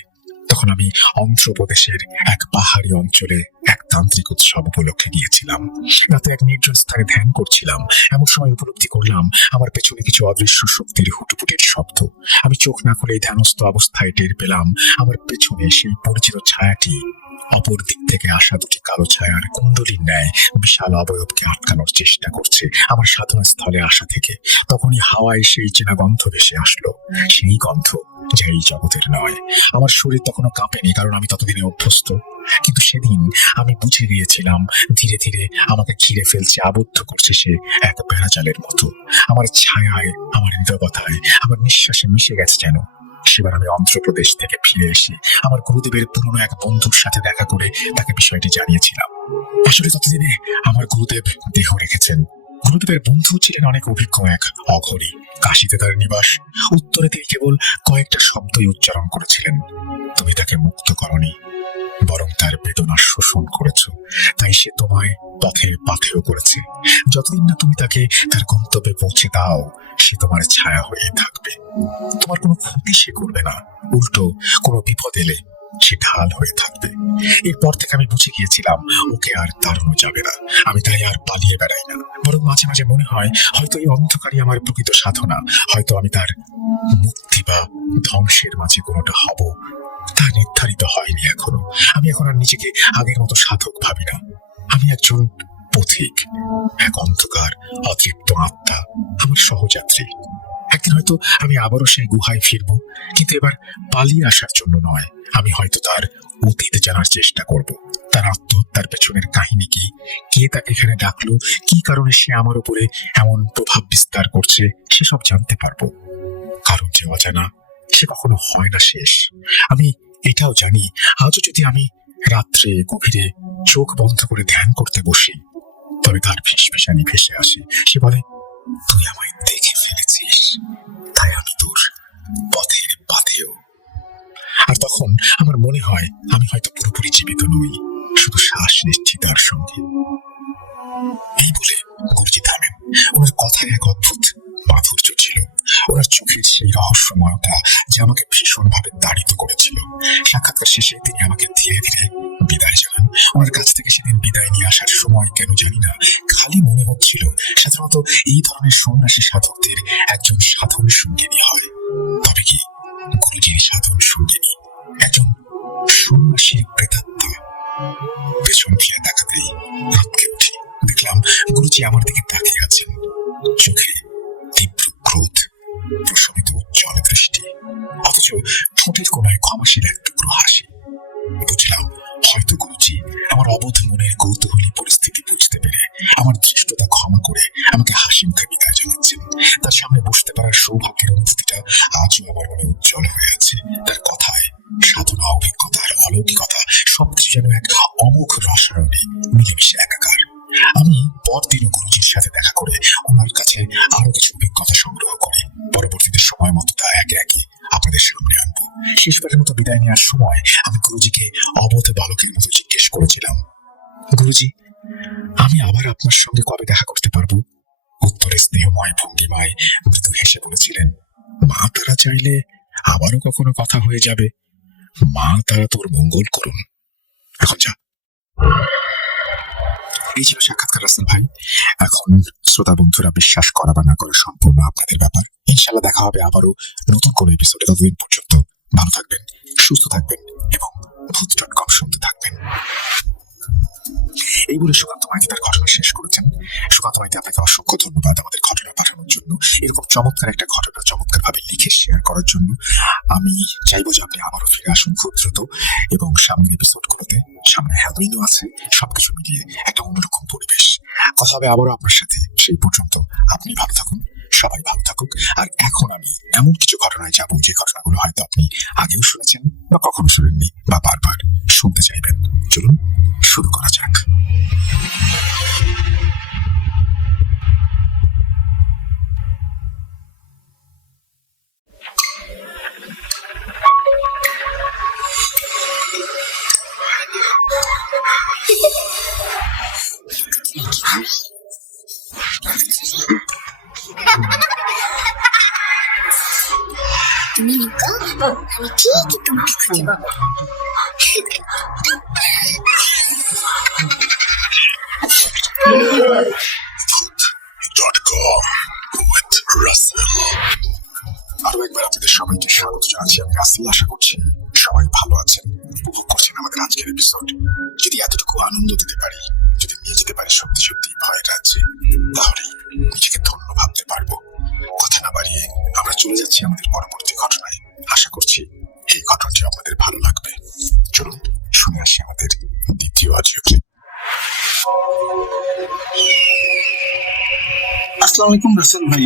তখন আমি অন্ধ্রপ্রদেশের এক পাহাড়ি অঞ্চলে এক তান্ত্রিক উৎসব উপলক্ষে গিয়েছিলাম। রাতে এক নির্জন স্থানে ধ্যান করছিলাম, এমন সময় উপলব্ধি করলাম আমার পেছনে কিছু অদৃশ্য শক্তির হুটপুটির শব্দ। আমি চোখ না খুলে ধ্যানস্থ অবস্থায় টের পেলাম আমার পেছনে সেই পরিচিত ছায়াটি অপর দিক থেকে আসা দুটি কালো ছায়ার কুণ্ডলীর ন্যায় বিশাল অবয়বকে আটকানোর চেষ্টা করছে আমার সাধনা স্থলে আসা থেকে। তখনই হাওয়ায় সেই চেনা গন্ধ ভেসে আসলো, সেই গন্ধ যা এই জগতের নয়। আমার শরীর তখনও কাঁপেনি, কারণ আমি ততদিনে অভ্যস্ত, কিন্তু সেদিন আমি বুঝে গিয়েছিলাম ধীরে ধীরে আমাকে ঘিরে ফেলছে, আবদ্ধ করছে সে এক বেড়াজালের মতো। আমার ছায়ায়, আমার নীরবতায়, আমার নিঃশ্বাসে মিশে গেছে যেন। সেবার আমি অন্ধ্রপ্রদেশ থেকে ফিরে এসে আমার গুরুদেবের পুরনো এক বন্ধুর সাথে দেখা করে তাকে বিষয়টি জানিয়েছিলাম। আসলে ততদিনে আমার গুরুদেব দেহ রেখেছেন। গুরুদেবের বন্ধু ছিলেন অনেক অভিজ্ঞ এক অঘরী, কাশীতে তার নিবাস। উত্তরে তিনি কেবল কয়েকটা শব্দই উচ্চারণ করেছিলেন, তুমি তাকে মুক্ত করনি, বরং তার বেদনা শোষণ করেছ, তাই সে তোমায় পথের পাথেয় করেছে। যতদিন না তুমি তাকে তার গন্তব্যে পৌঁছে দাও, সে তোমার ছায়া হয়ে থাকবে। তোমার কোনো ক্ষতি সে করবে না, উল্টো কোনো বিপদ এলে সে ঢাল হয়ে থাকবে। এরপর থেকে আমি বুঝে গিয়েছিলাম ওকে আর তাড়ানো যাবে না। আমি তাই আর পালিয়ে বেড়াই না, বরং মাঝে মাঝে মনে হয় হয়তো এই অন্ধকারই আমার প্রকৃত সাধনা, হয়তো আমি তার মুক্তি বা ধ্বংসের মাঝে কোনোটা হব, তা নির্ধারিত হয়নি এখনো। আমি এখন আর নিজেকে আগের মতো সাধক ভাবি না, আমি একজন পথিক, এক অন্ধকার অতৃপ্ত আত্মা, আমার সহযাত্রী। একদিন হয়তো আমি আবারও সেই গুহায় ফিরবো, কিন্তু এবার পালিয়ে আসার জন্য নয়। আমি হয়তো তার অতীত জানার চেষ্টা করব, তার আত্মহত্যার পেছনের কাহিনী কি, কে তাকে এখানে ডাকলো, কি কারণে সে আমার উপরে এমন প্রভাব বিস্তার করছে, সেসব জানতে পারবো। কারণ যে অজানা সে কখনো হয় না শেষ। আমি এটাও জানি, আজও যদি আমি রাত্রে গভীরে চোখ বন্ধ করে ধ্যান করতে বসি, তবে তার ফিসফিসানি ভেসে আসে। সে বলে, তুই আমায় দেখে ফেলেছিস, তাই আমি তোর পথের পাথেও। আর তখন আমার মনে হয় আমি হয়তো পুরোপুরি জীবিত নই, শুধু শ্বাস নিচ্ছি তার সঙ্গে। এই বলে গুরুজি থামেন। ওনার কথায় এক অদ্ভুত মাধুর্য ছিল, ওনার চোখের সেই রহস্যময়তা যে আমাকে ভীষণভাবে তাড়িত করেছিল। সাক্ষাৎকার শেষে তিনি আমাকে ধীরে ধীরে বিদায় জানান। ওনার কাছ থেকে সেদিন বিদায় নিয়ে আসার সময় কেন জানি না, খালি মনে হচ্ছিল সাধারণত এই ধরনের সন্ন্যাসী সাধকদের একজন সাধন সঙ্গিনী হয়। তবে কি গুরুজির সাধন সঙ্গিনী একজন সন্ন্যাসীর প্রেতাত্মা? পেছন ফিরে তাকাতেই আঁতকে উঠি। দেখলাম গুরুজি আমার দিকে তাকিয়ে আছেন, চোখে তীব্র ক্রোধ, প্রশমিত উজ্জ্বল দৃষ্টি, অথচ ঠোঁটের কোনায় ক্ষমাশীল এক টুকরো হাসি। বুঝলাম হয়তো গুরুজি আমার অবোধ মনের কৌতূহলী পরিস্থিতি বুঝতে পেরে আমার ধৃষ্টতা ক্ষমা করে আমাকে হাসি মুখে বিদায় জানাচ্ছেন। তার সামনে বসতে পারার সৌভাগ্যের অনুভূতিটা আজও আমার মনে উজ্জ্বল হয়ে আছে। তার কথায় সাধনা, অভিজ্ঞতার অলৌকিকতা সবকিছু যেন এক অমোঘ রসায়নে মিলেমিশে একাকার। আমি পরদিনও গুরুজির সাথে দেখা করে ওনার কাছে আরো কিছু অভিজ্ঞতা সংগ্রহ করি। পরবর্তীতে সময় মতো তা একে একে আপনাদের সামনে আনবো। শেষবারের মতো বিদায় নেওয়ার সময় আমি গুরুজিকে অবোধ বালকের মতো জিজ্ঞেস করেছিলাম, গুরুজি, আমি আবার আপনার সঙ্গে কবে দেখা করতে পারবো? উত্তরে স্নেহময় ভঙ্গিমায় মৃদু হেসে বলেছিলেন, মা তারা চাইলে আবারও কখনো কথা হয়ে যাবে। মা তারা তোর মঙ্গল করুন, এখন যা। এই ছিল সাক্ষাৎকার রাসেল ভাই। এখন শ্রোতা বন্ধুরা বিশ্বাস করা বা না করা সম্পূর্ণ আপনাদের ব্যাপার। ইনশাল্লাহ দেখা হবে আবারও নতুন কোনো এপিসোডে। ততদিন পর্যন্ত ভালো থাকবেন, সুস্থ থাকবেন এবং ভূত.com শুনতে থাকবেন। এই বলে সুকান্ত মাইতি তার ঘটনা শেষ করেছেন। সুকান্ত মাইতি, আপনাকে অসংখ্য ধন্যবাদ আমাদের ঘটনা পাঠানোর জন্য, এরকম চমৎকার একটা ঘটনা চমৎকার ভাবে লিখে শেয়ার করার জন্য। আমি চাইবো যে আপনি আবারও ফিরে আসুন খুব দ্রুত, এবং সামনের এপিসোডগুলোতে, সামনে হ্যালোইনও আছে, সবকিছু মিলিয়ে একটা অন্যরকম পরিবেশ। কথা হবে আবারও আপনার সাথে। সেই পর্যন্ত আপনি ভালো থাকুন, সবাই ভালো থাকুক। আর এখন আমি এমন কিছু ঘটনায় যাবো যে ঘটনাগুলো হয়তো আপনি আগেও শুনেছেন বা কখনো শুনেননি বা বারবার শুনতে চাইবেন। চলুন শুরু করা যাক। তুমি নিকা, আমি ঠিকই তোমাকে খুঁজে পাবো। আরো একবার আপনাদের সবাইকে স্বাগত জানাচ্ছি। আমি রাসেল। আশা করছি সবাই ভালো আছেন, উপভোগ করছেন আমাদের আজকের এপিসোড। যদি এতটুকু আনন্দ দিতে পারি, যদি নিয়ে যেতে পারি সত্যি সত্যি ভয়ের রাজ্যে, তাহলেই নিজেকে ধন্য ভাবতে পারবো। কথা না বাড়িয়ে আমরা চলে যাচ্ছি আমাদের পরবর্তী ঘটনায়। আশা করছি এই ঘটনাটি আপনাদের ভালো লাগবে। চলুন শুনে আসি আমাদের দ্বিতীয় অডিও ক্লিপ। আসসালামু আলাইকুম রাসেল ভাই,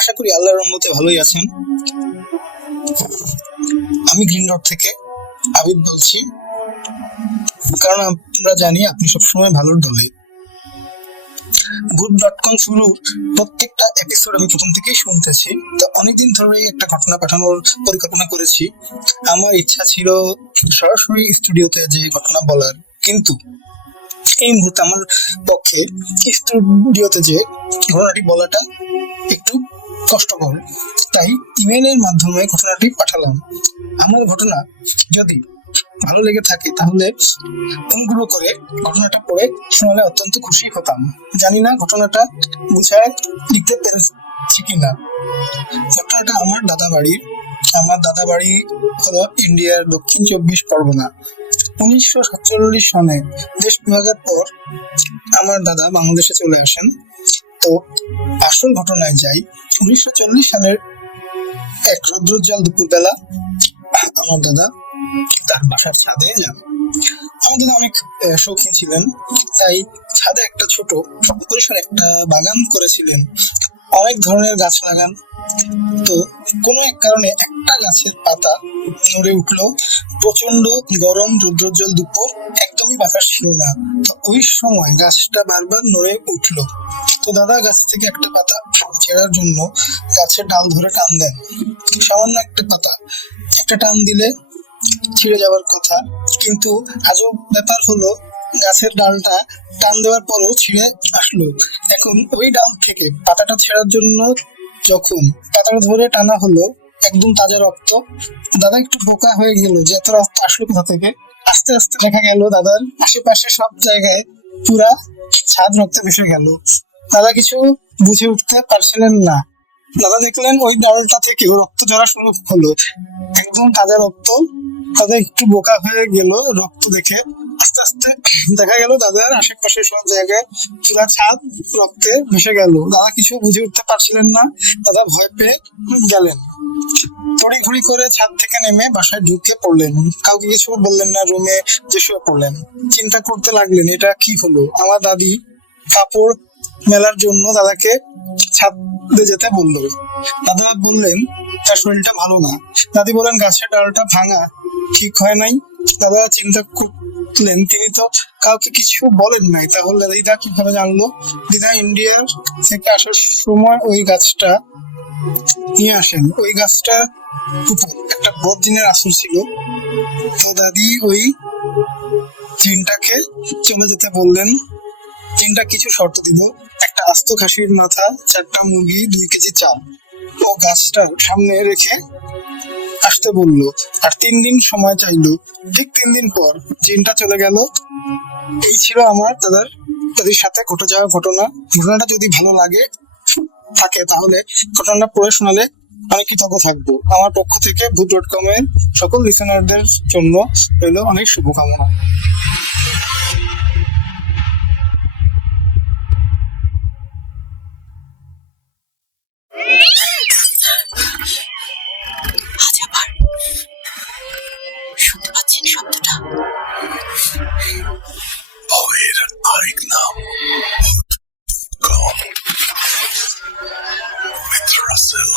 আশা করি আল্লাহর রহমতে ভালোই আছেন। আমি গ্রিন রোড থেকে আবিদ বলছি, কারণ আমরা জানি আপনি সবসময় ভালোর দলে। ভূত.com শুরুর প্রত্যেকটা এপিসোড আমি প্রথম থেকেই শুনতেছি। তো অনেকদিন ধরে একটা ঘটনা পাঠানোর পরিকল্পনা করেছি। আমার ইচ্ছা ছিল সরাসরি স্টুডিওতে যে ঘটনা বলার, কিন্তু এই মুহূর্তে আমার পক্ষে স্টুডিওতে যে ঘটনাটি বলাটা একটু কষ্টকর, তাই ইমেলের মাধ্যমে ঘটনাটি পাঠালাম। আমার ঘটনা যদি ভালো লেগে থাকে তাহলে অনুগ্রহ করে ঘটনাটা পড়ে শোনালে অত্যন্ত খুশি হতাম। জানি না ঘটনাটা বুঝায় লিখতে পেরেছি কিনা। ঘটনাটা আমার দাদা বাড়ির। আমার দাদা বাড়ি হলো ইন্ডিয়ার দক্ষিণ 24 পরগনা। 1947 সনে দেশ বিভাগের পর আমার দাদা বাংলাদেশে চলে আসেন। তো আসল ঘটনায় যাই। 1940 সালের এক রৌদ্রোজ্জ্বল দুপুরবেলা আমার দাদা তার বাসার ছাদে যান। আমার দাদা অনেক শৌখিন ছিলেন, তাই ছাদে একটা ছোট পরিসর একটা বাগান করেছিলেন, অনেক ধরনের গাছ লাগান। তো কোনো এক কারণে একটা গাছের পাতা নড়ে উঠলো। প্রচন্ড গরম রৌদ্রোজ্জ্বল দুপুর, একদমই বাতাস ছিল না। তো ওই সময় গাছটা বারবার নড়ে উঠলো। তো দাদা গাছ থেকে একটা পাতা ছেঁড়ার জন্য গাছের ডাল ধরে টান দেন। সামান্য একটা পাতা, একটা টান দিলে ছিঁড়ে যাওয়ার কথা, কিন্তু আজব ব্যাপার হলো গাছের ডালটা টান দেওয়ার পরও ছিঁড়ে আসলো। এখন ওই ডাল থেকে পাতাটা ছেঁড়ার জন্য যখন পাতাটা ধরে টানা হলো, একদম তাজা রক্ত। দাদা একটু বোকা হয়ে গেল যে এত রক্ত আসলো কোথা থেকে। আস্তে আস্তে দেখা গেল দাদার আশেপাশে সব জায়গায় পুরা ছাদ রক্তে ভেসে গেল। দাদা কিছু বুঝে উঠতে পারছিলেন না। দাদা দেখলেন ওই ডালটা থেকেও রক্ত ঝরা শুরু হলো, একদম তাজা রক্ত। দাদা একটু বোকা হয়ে গেল রক্ত দেখে। আস্তে আস্তে দেখা গেল দাদার আশেপাশে সব জায়গায় পুরা ছাদ রক্তে ভেসে গেল। দাদা কিছু বুঝে উঠতে পারছিলেন না। দাদা ভয় পেয়ে গেলেন। তড়িঘড়ি করে ছাদ থেকে নেমে বাসায় ঢুকে পড়লেন। কাউকে কিছু বললেন না, রুমে যে শুয়ে পড়লেন। চিন্তা করতে লাগলেন এটা কি হলো। আমার দাদি কাপড় মেলার জন্য দাদাকে ছাদে যেতে বললো। দাদা বললেন তার শরীরটা ভালো না। দাদি বললেন গাছের ডালটা ভাঙা, ঠিক হয় নাই। দাদা চিন্তা করলেন তিনি তো কাউকে কিছু বলেন নাই, তাহলে দিদা কিভাবে জানলো। দিদা ইন্ডিয়ার থেকে আসার সময় ওই গাছটা নিয়ে আসেন। ওই গাছটার উপর একটা বড়দিনের আসর ছিল। তো দাদি ওই জিনটাকে চলে যেতে বললেন। জিনটা কিছু শর্ত দিল, একটা আস্ত খাসির মাথা, 4টা মুরগি, 2 কেজি চাল ও গাছটার সামনে রেখে আসতে বললো, আর 3 দিন সময় চাইলো। ঠিক 3 দিন পর জিনটা চলে গেল। এই ছিল আমার দাদির সাথে ঘটে যাওয়া ঘটনা। ঘটনাটা যদি ভালো থাকে তাহলে ঘটনাটা পড়ে শোনালে অনেক কৃতজ্ঞ থাকবো। আমার পক্ষ থেকে ভূত.com এর সকল লিসেনারদের জন্য রইল অনেক শুভকামনা। আজ আবার শুনতে পাচ্ছেন শব্দটা? ভয়ের আরেক নাম ভূত.com with Russell।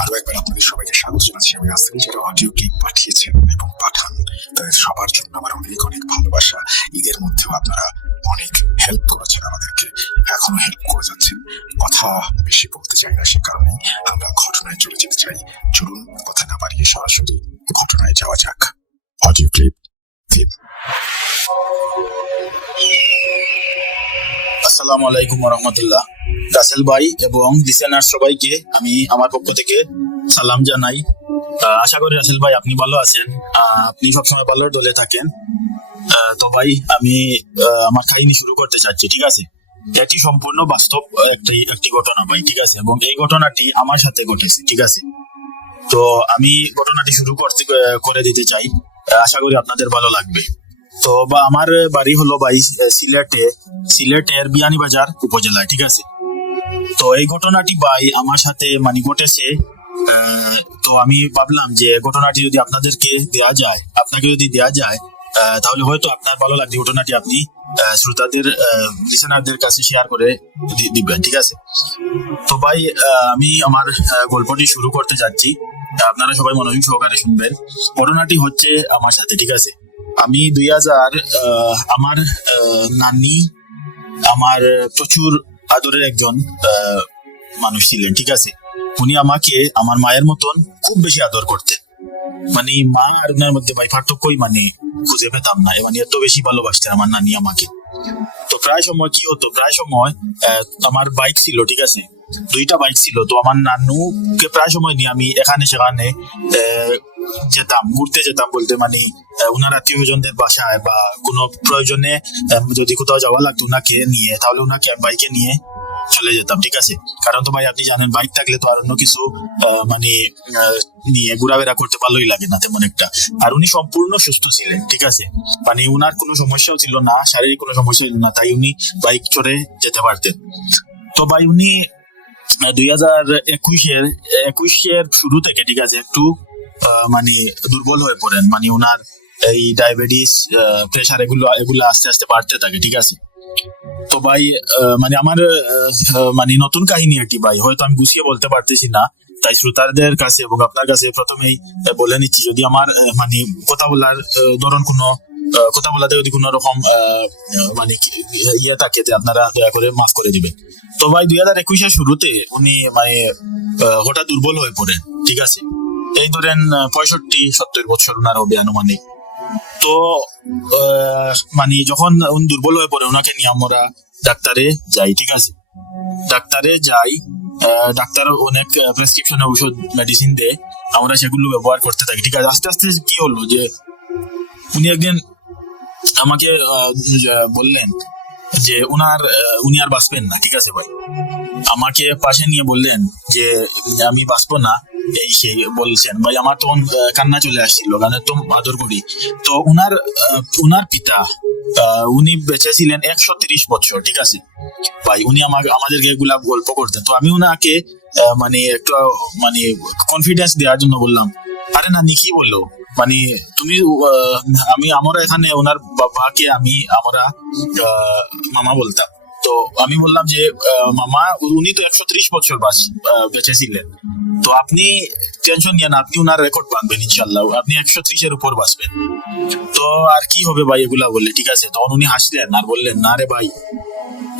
আরো একবার আপনাদের সবাইকে স্বাগত জানাচ্ছি। আমি রাসেল। যারা অডিও ক্লিপ পাঠিয়েছেন এবং পাঠান তাদের সবার জন্য আমার অনেক অনেক ভালোবাসা। ঈদের মধ্যেও আপনারা অনেক হেল্প করেছেন আমাদেরকে, এখনো হেল্প করে যাচ্ছেন। কথা বেশি বলতে চাই না, সে কারণে আমরা ঘটনায় চলে যেতে চাই। চলুন কথা না বাড়িয়ে সরাসরি ঘটনায় যাওয়া যাক। অডিও ক্লিপ টিপ। আসসালামু আলাইকুম রহমতুল্লাহ। রাসেল ভাই এবং লিসেনার সবাইকে আমি আমার পক্ষ থেকে সালাম জানাই। আশা করি রাসেল ভাই আপনি ভালো আছেন, আপনি সবসময় ভালোর দলে থাকেন। তো ভাই আমি আমার কাহিনী শুরু করতে চাচ্ছি, ঠিক আছে? এটি সম্পূর্ণ বাস্তব একটি ঘটনা ভাই, ঠিক আছে? এবং এই ঘটনাটি আমার সাথে ঘটেছে, ঠিক আছে? তো আমি ঘটনাটি শুরু করে দিতে চাই, আশা করি আপনাদের ভালো লাগবে। তো আমার বাড়ি হলো ভাই সিলেটের বিয়ানীবাজার উপজেলায়, ঠিক আছে? তো এই ঘটনাটি ভাই আমার সাথে ঘটেছে। তো আমি ভাবলাম যে ঘটনাটি যদি আপনাকে যদি দেওয়া যায় তাহলে হয়তো আপনার ভালো লাগবে। ঘটনাটি আপনি শ্রোতাদের লিসেনারদের কাছে শেয়ার করে দিবেন, ঠিক আছে? তো ভাই আমি আমার গল্পটি শুরু করতে যাচ্ছি, আপনারা সবাই মনোযোগ সহকারে শুনবেন। ঘটনাটি হচ্ছে আমার সাথে, ঠিক আছে? আমি 2000 আমার নানি আমার প্রচুর আদরের একজন মানুষ ছিলেন, ঠিক আছে? উনি আমাকে আমার মায়ের মতন খুব বেশি আদর করতেন। মা আর ওনার মধ্যে ভাই পার্থক্যই খুঁজে পেতাম না। এত বেশি ভালোবাসতেন আমার নানি আমাকে। তো প্রায় সময় কি হতো, আমার বাইক ছিল, ঠিক আছে? 2টা বাইক ছিল। তো আমার নানুকে প্রায় সময় নিয়ে আমি এখানে সেখানে ঘুরতে যেতাম বলতে উনার আত্মীয় স্বজনদের বাসায় বা কোনো প্রয়োজনে যদি কোথাও যাওয়া লাগতো উনাকে নিয়ে, তাহলে উনাকে বাইকে নিয়ে চলে যেতাম, ঠিক আছে? কারণ তো ভাই আপনি জানেন বাইক থাকলে তো আর অন্য কিছু নিয়ে ঘোরাফেরা করতে ভালোই লাগে না তেমন একটা। আর উনি সম্পূর্ণ সুস্থ ছিলেন, ঠিক আছে? উনার কোনো সমস্যাও ছিল না, শারীরিক কোনো সমস্যা ছিল না, তাই উনি বাইক চড়ে যেতে পারতেন। তো ভাই উনি 2021-এর শুরু থেকে, ঠিক আছে, একটু মানে দুর্বল হয়ে পড়েন, মানে ওনার এই ডায়াবেটিস, প্রেশার এগুলো আস্তে আস্তে বাড়তে থাকে, ঠিক আছে। তো ভাই মানে আমার মানে নতুন কাহিনী আর কি ভাই, হয়তো আমি গুছিয়ে বলতে পারতেছি না, তাই শ্রোতাদের কাছে এবং আপনার কাছে প্রথমেই বলে নিচ্ছি, যদি আমার মানে কথা বলার ধরন কোনো কথা বলাতে যদি কোনো রকম মানে ইয়ে থাকে, যে আপনারা দয়া করে মাফ করে দিবেন। তো ভাই 2021-এর শুরুতে উনি মানে হঠাৎ দুর্বল হয়ে পড়েন, ঠিক আছে। এই ধরেন 65-70 বছর ওনার হবে আনুমানিক। তো মানে যখন উনি দুর্বল হয়ে পড়ে, ওনাকে নিয়ে আমরা ডাক্তারে যাই, ঠিক আছে। ডাক্তারে যাই, ডাক্তার অনেক প্রেসক্রিপশন ঔষধ মেডিসিন দেয়, আমরা সেগুলো ব্যবহার করতে থাকি, ঠিক আছে। আস্তে আস্তে কি হলো যে উনি একদিন আমাকে বললেন যে উনি আর বাঁচবেন না, ঠিক আছে ভাই। আমাকে পাশে নিয়ে বললেন যে আমি বাঁচবো না, এই সেই বলছেন ভাই। আমার তখন কান্না চলে আসছিল, গানের তো আদর করি। তো উনার পিতা উনি বেঁচে ছিলেন 130 বছর, ঠিক আছে ভাই। উনি আমাদেরকে এগুলা গল্প করতেন। তো আমি উনাকে মানে একটু মানে কনফিডেন্স দেওয়ার জন্য বললাম, আরে না কি বললো, মানে তুমি আমরা এখানে ওনার বাবাকে আমরা মামা বলতাম। তো আমি বললাম যে মামা, উনি তো 130 বছর বেঁচে ছিলেন, তো আপনি টেনশন নিয়ে না, আপনি ওনার রেকর্ড বাঁধবেন ইনশাল্লাহ, আপনি 130-এর উপর বাঁচবেন। তো আর কি হবে ভাই এগুলা বললে, ঠিক আছে। তখন উনি হাসলেন আর বললেন, না রে ভাই,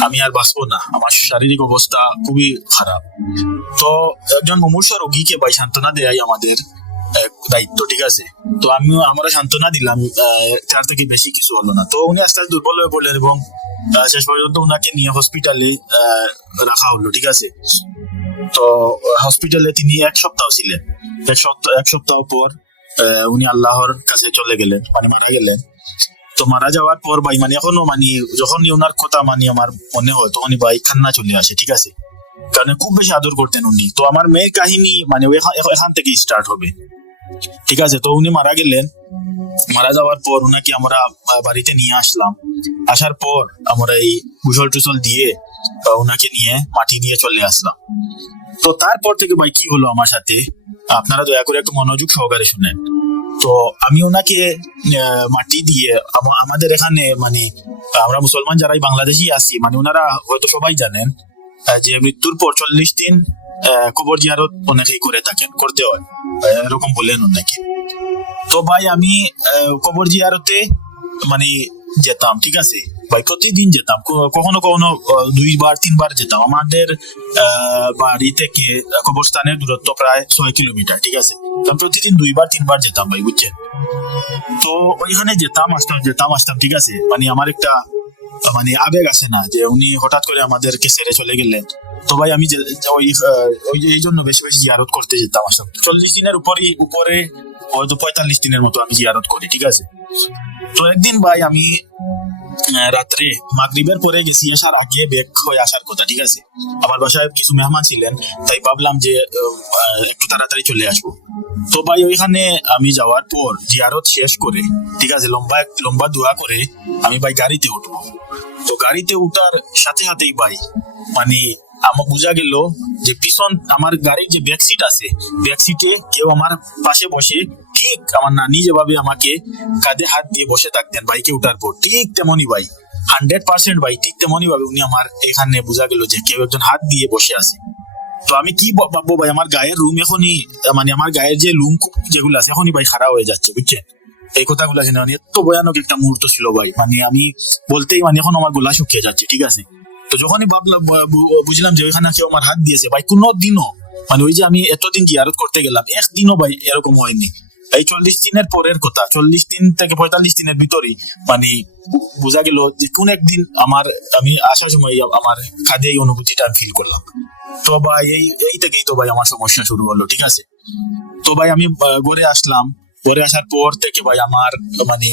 আমি আর বাঁচবো না, আমার শারীরিক অবস্থা খুবই খারাপ। তো একজন মুমূর্ষু রোগীকে ভাই সান্ত্বনা দেয়াই আমাদের দায়িত্ব, ঠিক আছে। তো আমরা সান্ত্বনা দিলাম, তার থেকে বেশি কিছু হলো না। তো উনি আস্তে আস্তে দুর্বল হয়ে পড়লেন এবং শেষ পর্যন্ত ওনাকে নিয়ে হসপিটালে রাখা হলো, ঠিক আছে। তো হসপিটালে তিনি 1 সপ্তাহ ছিলেন। 1 সপ্তাহ পর উনি আল্লাহর কাছে চলে গেলেন, মানে মারা গেলেন। তো মারা যাওয়ার পর ভাই মানে এখনো মানে যখনই ওনার কথা মানে আমার মনে হয়, তখনই ভাই কান্না চলে আসে, ঠিক আছে। কারণ খুব বেশি আদর করতেন উনি। তো আমার মেয়ের কাহিনী মানে এখান থেকে স্টার্ট হবে, ঠিক আছে। তো উনি মারা গেলেন, মারা যাওয়ার পর ওনাকে আমরা বাড়িতে নিয়ে আসলাম। আসার পর আমরা এই গুসল টুসল দিয়ে ওনাকে নিয়ে মাটি নিয়ে চলে আসলাম। তো তারপর থেকে ভাই কি হলো আমার সাথে, আপনারা দয়া করে একটু মনোযোগ সহকারে শুনেন। তো আমি ওনাকে মাটি দিয়ে আমাদের এখানে মানে আমরা মুসলমান যারাই বাংলাদেশি আছি, মানে ওনারা হয়তো সবাই জানেন যে মৃত্যুর পর 40 দিন কবর জিয়ারত অনেকেই করে থাকেন, করতে হয়, এরকম বলেন অনেকে। তো ভাই আমি কবর জিয়ারতে মানে যেতাম, ঠিক আছে ভাই, প্রতিদিন যেতাম, কখনো কখনো 2-3 বার যেতাম। আমাদের বাড়ি থেকে কবরস্থানের দূরত্ব প্রায় 6 কিলোমিটার, ঠিক আছে। প্রতিদিন 2-3 বার যেতাম ভাই, বুঝছেন। তো ওইখানে যেতাম আসতাম, ঠিক আছে। মানে আমার একটা মানে আবেগ আছে না, যে উনি হঠাৎ করে আমাদেরকে ছেড়ে চলে গেলেন। তো ভাই আমি এই জন্য বেশি বেশি জিয়ারত করতে যেতাম আসতাম। 40 দিনের উপরে হয়তো 45 দিনের মতো আমি জিয়ারত করি, ঠিক আছে। তো একদিন ভাই আমি রাত্রে মাগরিবের পরে গেছি, আসার আগে বেক হয়ে আসার কথা, ঠিক আছে। আমার বাসায় কিছু মেহমান ছিলেন, তাই ভাবলাম যে একটু তাড়াতাড়ি চলে আসবো। তো ভাই ওইখানে আমি যাওয়ার পর জিয়ারত শেষ করে, ঠিক আছে, লম্বা দোয়া করে আমি ভাই গাড়িতে উঠবো। তো গাড়িতে উঠার সাথে সাথেই ভাই মানে আমার বোঝা গেল যে পিছন আমার গাড়ির যে ব্যাক সিট আছে, ব্যাক সিটে কেউ আমার পাশে বসে, ঠিক আমার নানি যেভাবে আমাকে কাঁধে হাত দিয়ে বসে থাকতেন বাইকে উঠার পর, ঠিক তেমনই ভাই 100% ভাই ঠিক তেমনই ভাবে উনি আমার এখানে বোঝা গেল যে কেউ একজন হাত দিয়ে বসে আছে। তো আমি কি ভাববো ভাই, আমার গায়ের রুম এখনই মানে আমার গায়ের যে লুম যেগুলো আছে এখনই ভাই খারাপ হয়ে যাচ্ছে, বুঝছেন। এই কথাগুলো আছে না, মানে এত ভয়ানক একটা মুহূর্ত ছিল ভাই, মানে আমি বলতেই মানে এখন আমার গলা শুকিয়ে যাচ্ছে, ঠিক আছে। তো যখনই ভাবলাম বুঝলাম যে ওইখানে কেউ আমার হাত দিয়েছে ভাই, কোনো দিনও মানে ওই যে আমি এতদিন জিয়ারত করতে গেলাম, একদিনও ভাই এরকম হয়নি। এই 40 দিনের পরের কথা, 40 দিন থেকে 45 দিনের ভিতরেই মানে বোঝা গেল যে কোন একদিন আমি আসার সময় আমার কাঁধে এই অনুভূতিটা ফিল করলাম। তো ভাই এই থেকেই তো ভাই আমার সমস্যা শুরু হলো, ঠিক আছে। তো ভাই আমি ঘরে আসলাম, ঘরে আসার পর থেকে ভাই আমার মানে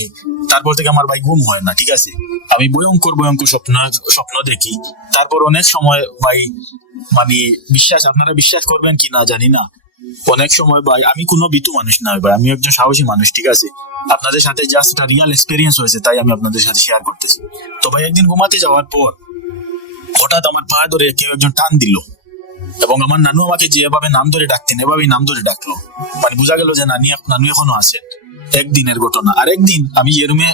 তারপর থেকে আমার ভাই ঘুম হয় না, ঠিক আছে। আমি ভয়ঙ্কর স্বপ্ন দেখি। তারপর অনেক সময় ভাই মানে আপনারা বিশ্বাস করবেন কি না জানি না, অনেক সময় ভাই আমি কোনো ভীতু মানুষ না ভাই, আমি একজন সাহসী মানুষ, ঠিক আছে। আপনাদের সাথে জাস্ট একটা রিয়েল এক্সপিরিয়েন্স হয়েছে, তাই আমি আপনাদের সাথে শেয়ার করতেছি। তো ভাই একদিন ঘুমাতে যাওয়ার পর হঠাৎ আমার পা ধরে কেউ একজন টান দিল, এবং আমার নানু আমাকে যেভাবে নাম ধরে ডাকতেন এভাবেই নাম ধরে ডাকলো, মানে বোঝা গেল যে নানু এখনো আছে। একদিনের ঘটনা। আরেকদিন আমি যে রুমে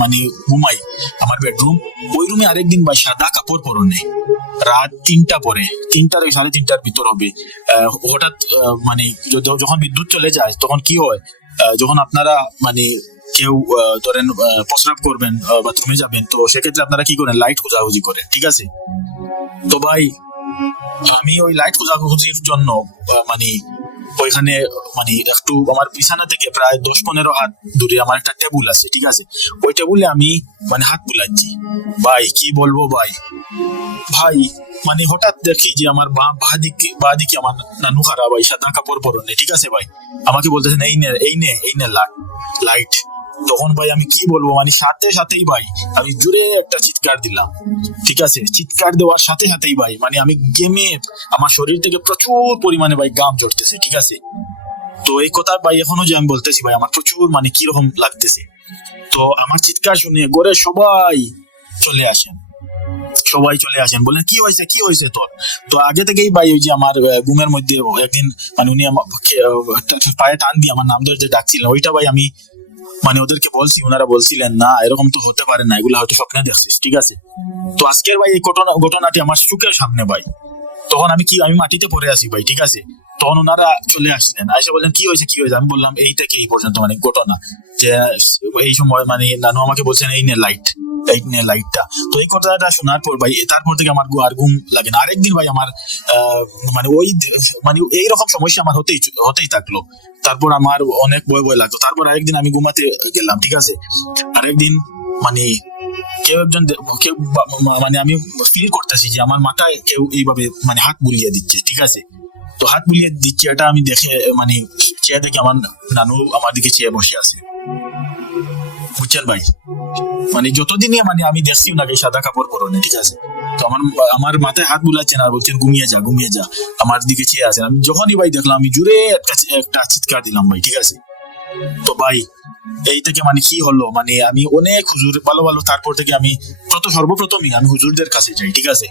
মানে ঘুমাই, আমার বেডরুম, ওই রুমে আরেকদিন ভাই সাদা কাপড় পরনে, রাত 3টা পরে, 3টার 3:30টার ভিতর হবে, হঠাৎ মানে যখন বিদ্যুৎ চলে যায় তখন কি হয়, যখন আপনারা মানে কেউ ধরেন প্রস্রাব করবেন, বাথরুমে যাবেন, তো সেক্ষেত্রে আপনারা কি করেন, লাইট খোঁজাখুঁজি করেন, ঠিক আছে। তো ভাই আমি ওই লাইট খোঁজাখুঁজির জন্য মানে ওইখানে মানে একটু আমার বিছানা থেকে প্রায় 10-15 হাত দূরে আমার একটা টেবিল আছে, ঠিক আছে। ওই টেবিলে আমি মানে হাত বুলাচ্ছি, ভাই কি বলবো ভাই, মানে হঠাৎ দেখি যে আমার বাঁ দিকে আমার নানু খারাপ ভাই, সাদা কাপড় পরনে, ঠিক আছে ভাই, আমাকে বলতেছেন এই নে লাইট। তখন ভাই আমি কি বলবো, মানে সাথেই ভাই আমি জোরে একটা চিৎকার দিলাম, ঠিক আছে। চিৎকার দেওয়ার সাথেই ভাই মানে আমি গেমে আমার শরীর থেকে প্রচুর পরিমাণে ভাই ঘাম ঝরতেছে, ঠিক আছে। তো এই কথা ভাই এখনো যে আমি বলতেছি ভাই আমার প্রচুর মানে কিরকম লাগতেছে। তো আমার চিৎকার শুনে ঘরে সবাই চলে আসেন, বলেন কি হয়েছে তোর। তো আগে থেকেই ভাই ওই যে আমার ঘুমের মধ্যে একদিন মানে উনি আমাকে পায়ে টান দিয়ে আমার নাম ধরে যে ডাকছিলেন, ওইটা ভাই আমি মানে ওদেরকে বলছি, ওনারা বলছিলেন না এরকম তো হতে পারে না, এগুলা হয়তো স্বপ্নে দেখছিস, ঠিক আছে। তো আজকের ভাই এই ঘটনাটি আমার চোখের সামনে ভাই, তখন আমি মাটিতে পড়ে আছি ভাই, ঠিক আছে। তখন ওনারা চলে আসলেন, আইসা বললেন কি হয়েছে, আমি বললাম এই থেকে এই পর্যন্ত মানে ঘটনা, যে এই সময় মানে নানু আমাকে বলছেন এই নে লাইটটা। তো এই কথাটা শোনার পর ভাই তারপর থেকে আমার আর ঘুম লাগে না। আরেকদিন ভাই আমার মানে এইরকম সমস্যা আমার হতেই থাকলো। তারপর আমার অনেক ভয় লাগতো। তারপর আরেকদিন আমি ঘুমাতে গেলাম, ঠিক আছে। আরেকদিন মানে মানে আমি ফিল করতেছি যে আমার মাথায় কেউ এইভাবে মানে হাত বুলিয়ে দিচ্ছে, ঠিক আছে। তো হাত বুলিয়ে দিচ্ছে এটা আমি দেখে মানে চেয়ে দেখি আমার নানু আমার দিকে চেয়ে বসে আছে, বুঝছেন ভাই। মানে যতদিনই মানে আমি দেখছি ওনাকে সাদা কাপড় পরনে, ঠিক আছে। তো আমার মাথায় হাত বুলাচ্ছেন আর বলছেন ঘুমিয়ে যা, আমার দিকে চেয়ে আছেন। আমি যখনই ভাই দেখলাম আমি জোরে একটা চিৎকার দিলাম ভাই, ঠিক আছে। তো ভাই এই থেকে মানে কি হলো, মানে আমি অনেক হুজুর ভালো তারপর থেকে আমি সর্বপ্রথমই আমি হুজুরদের কাছে যাই, ঠিক আছে।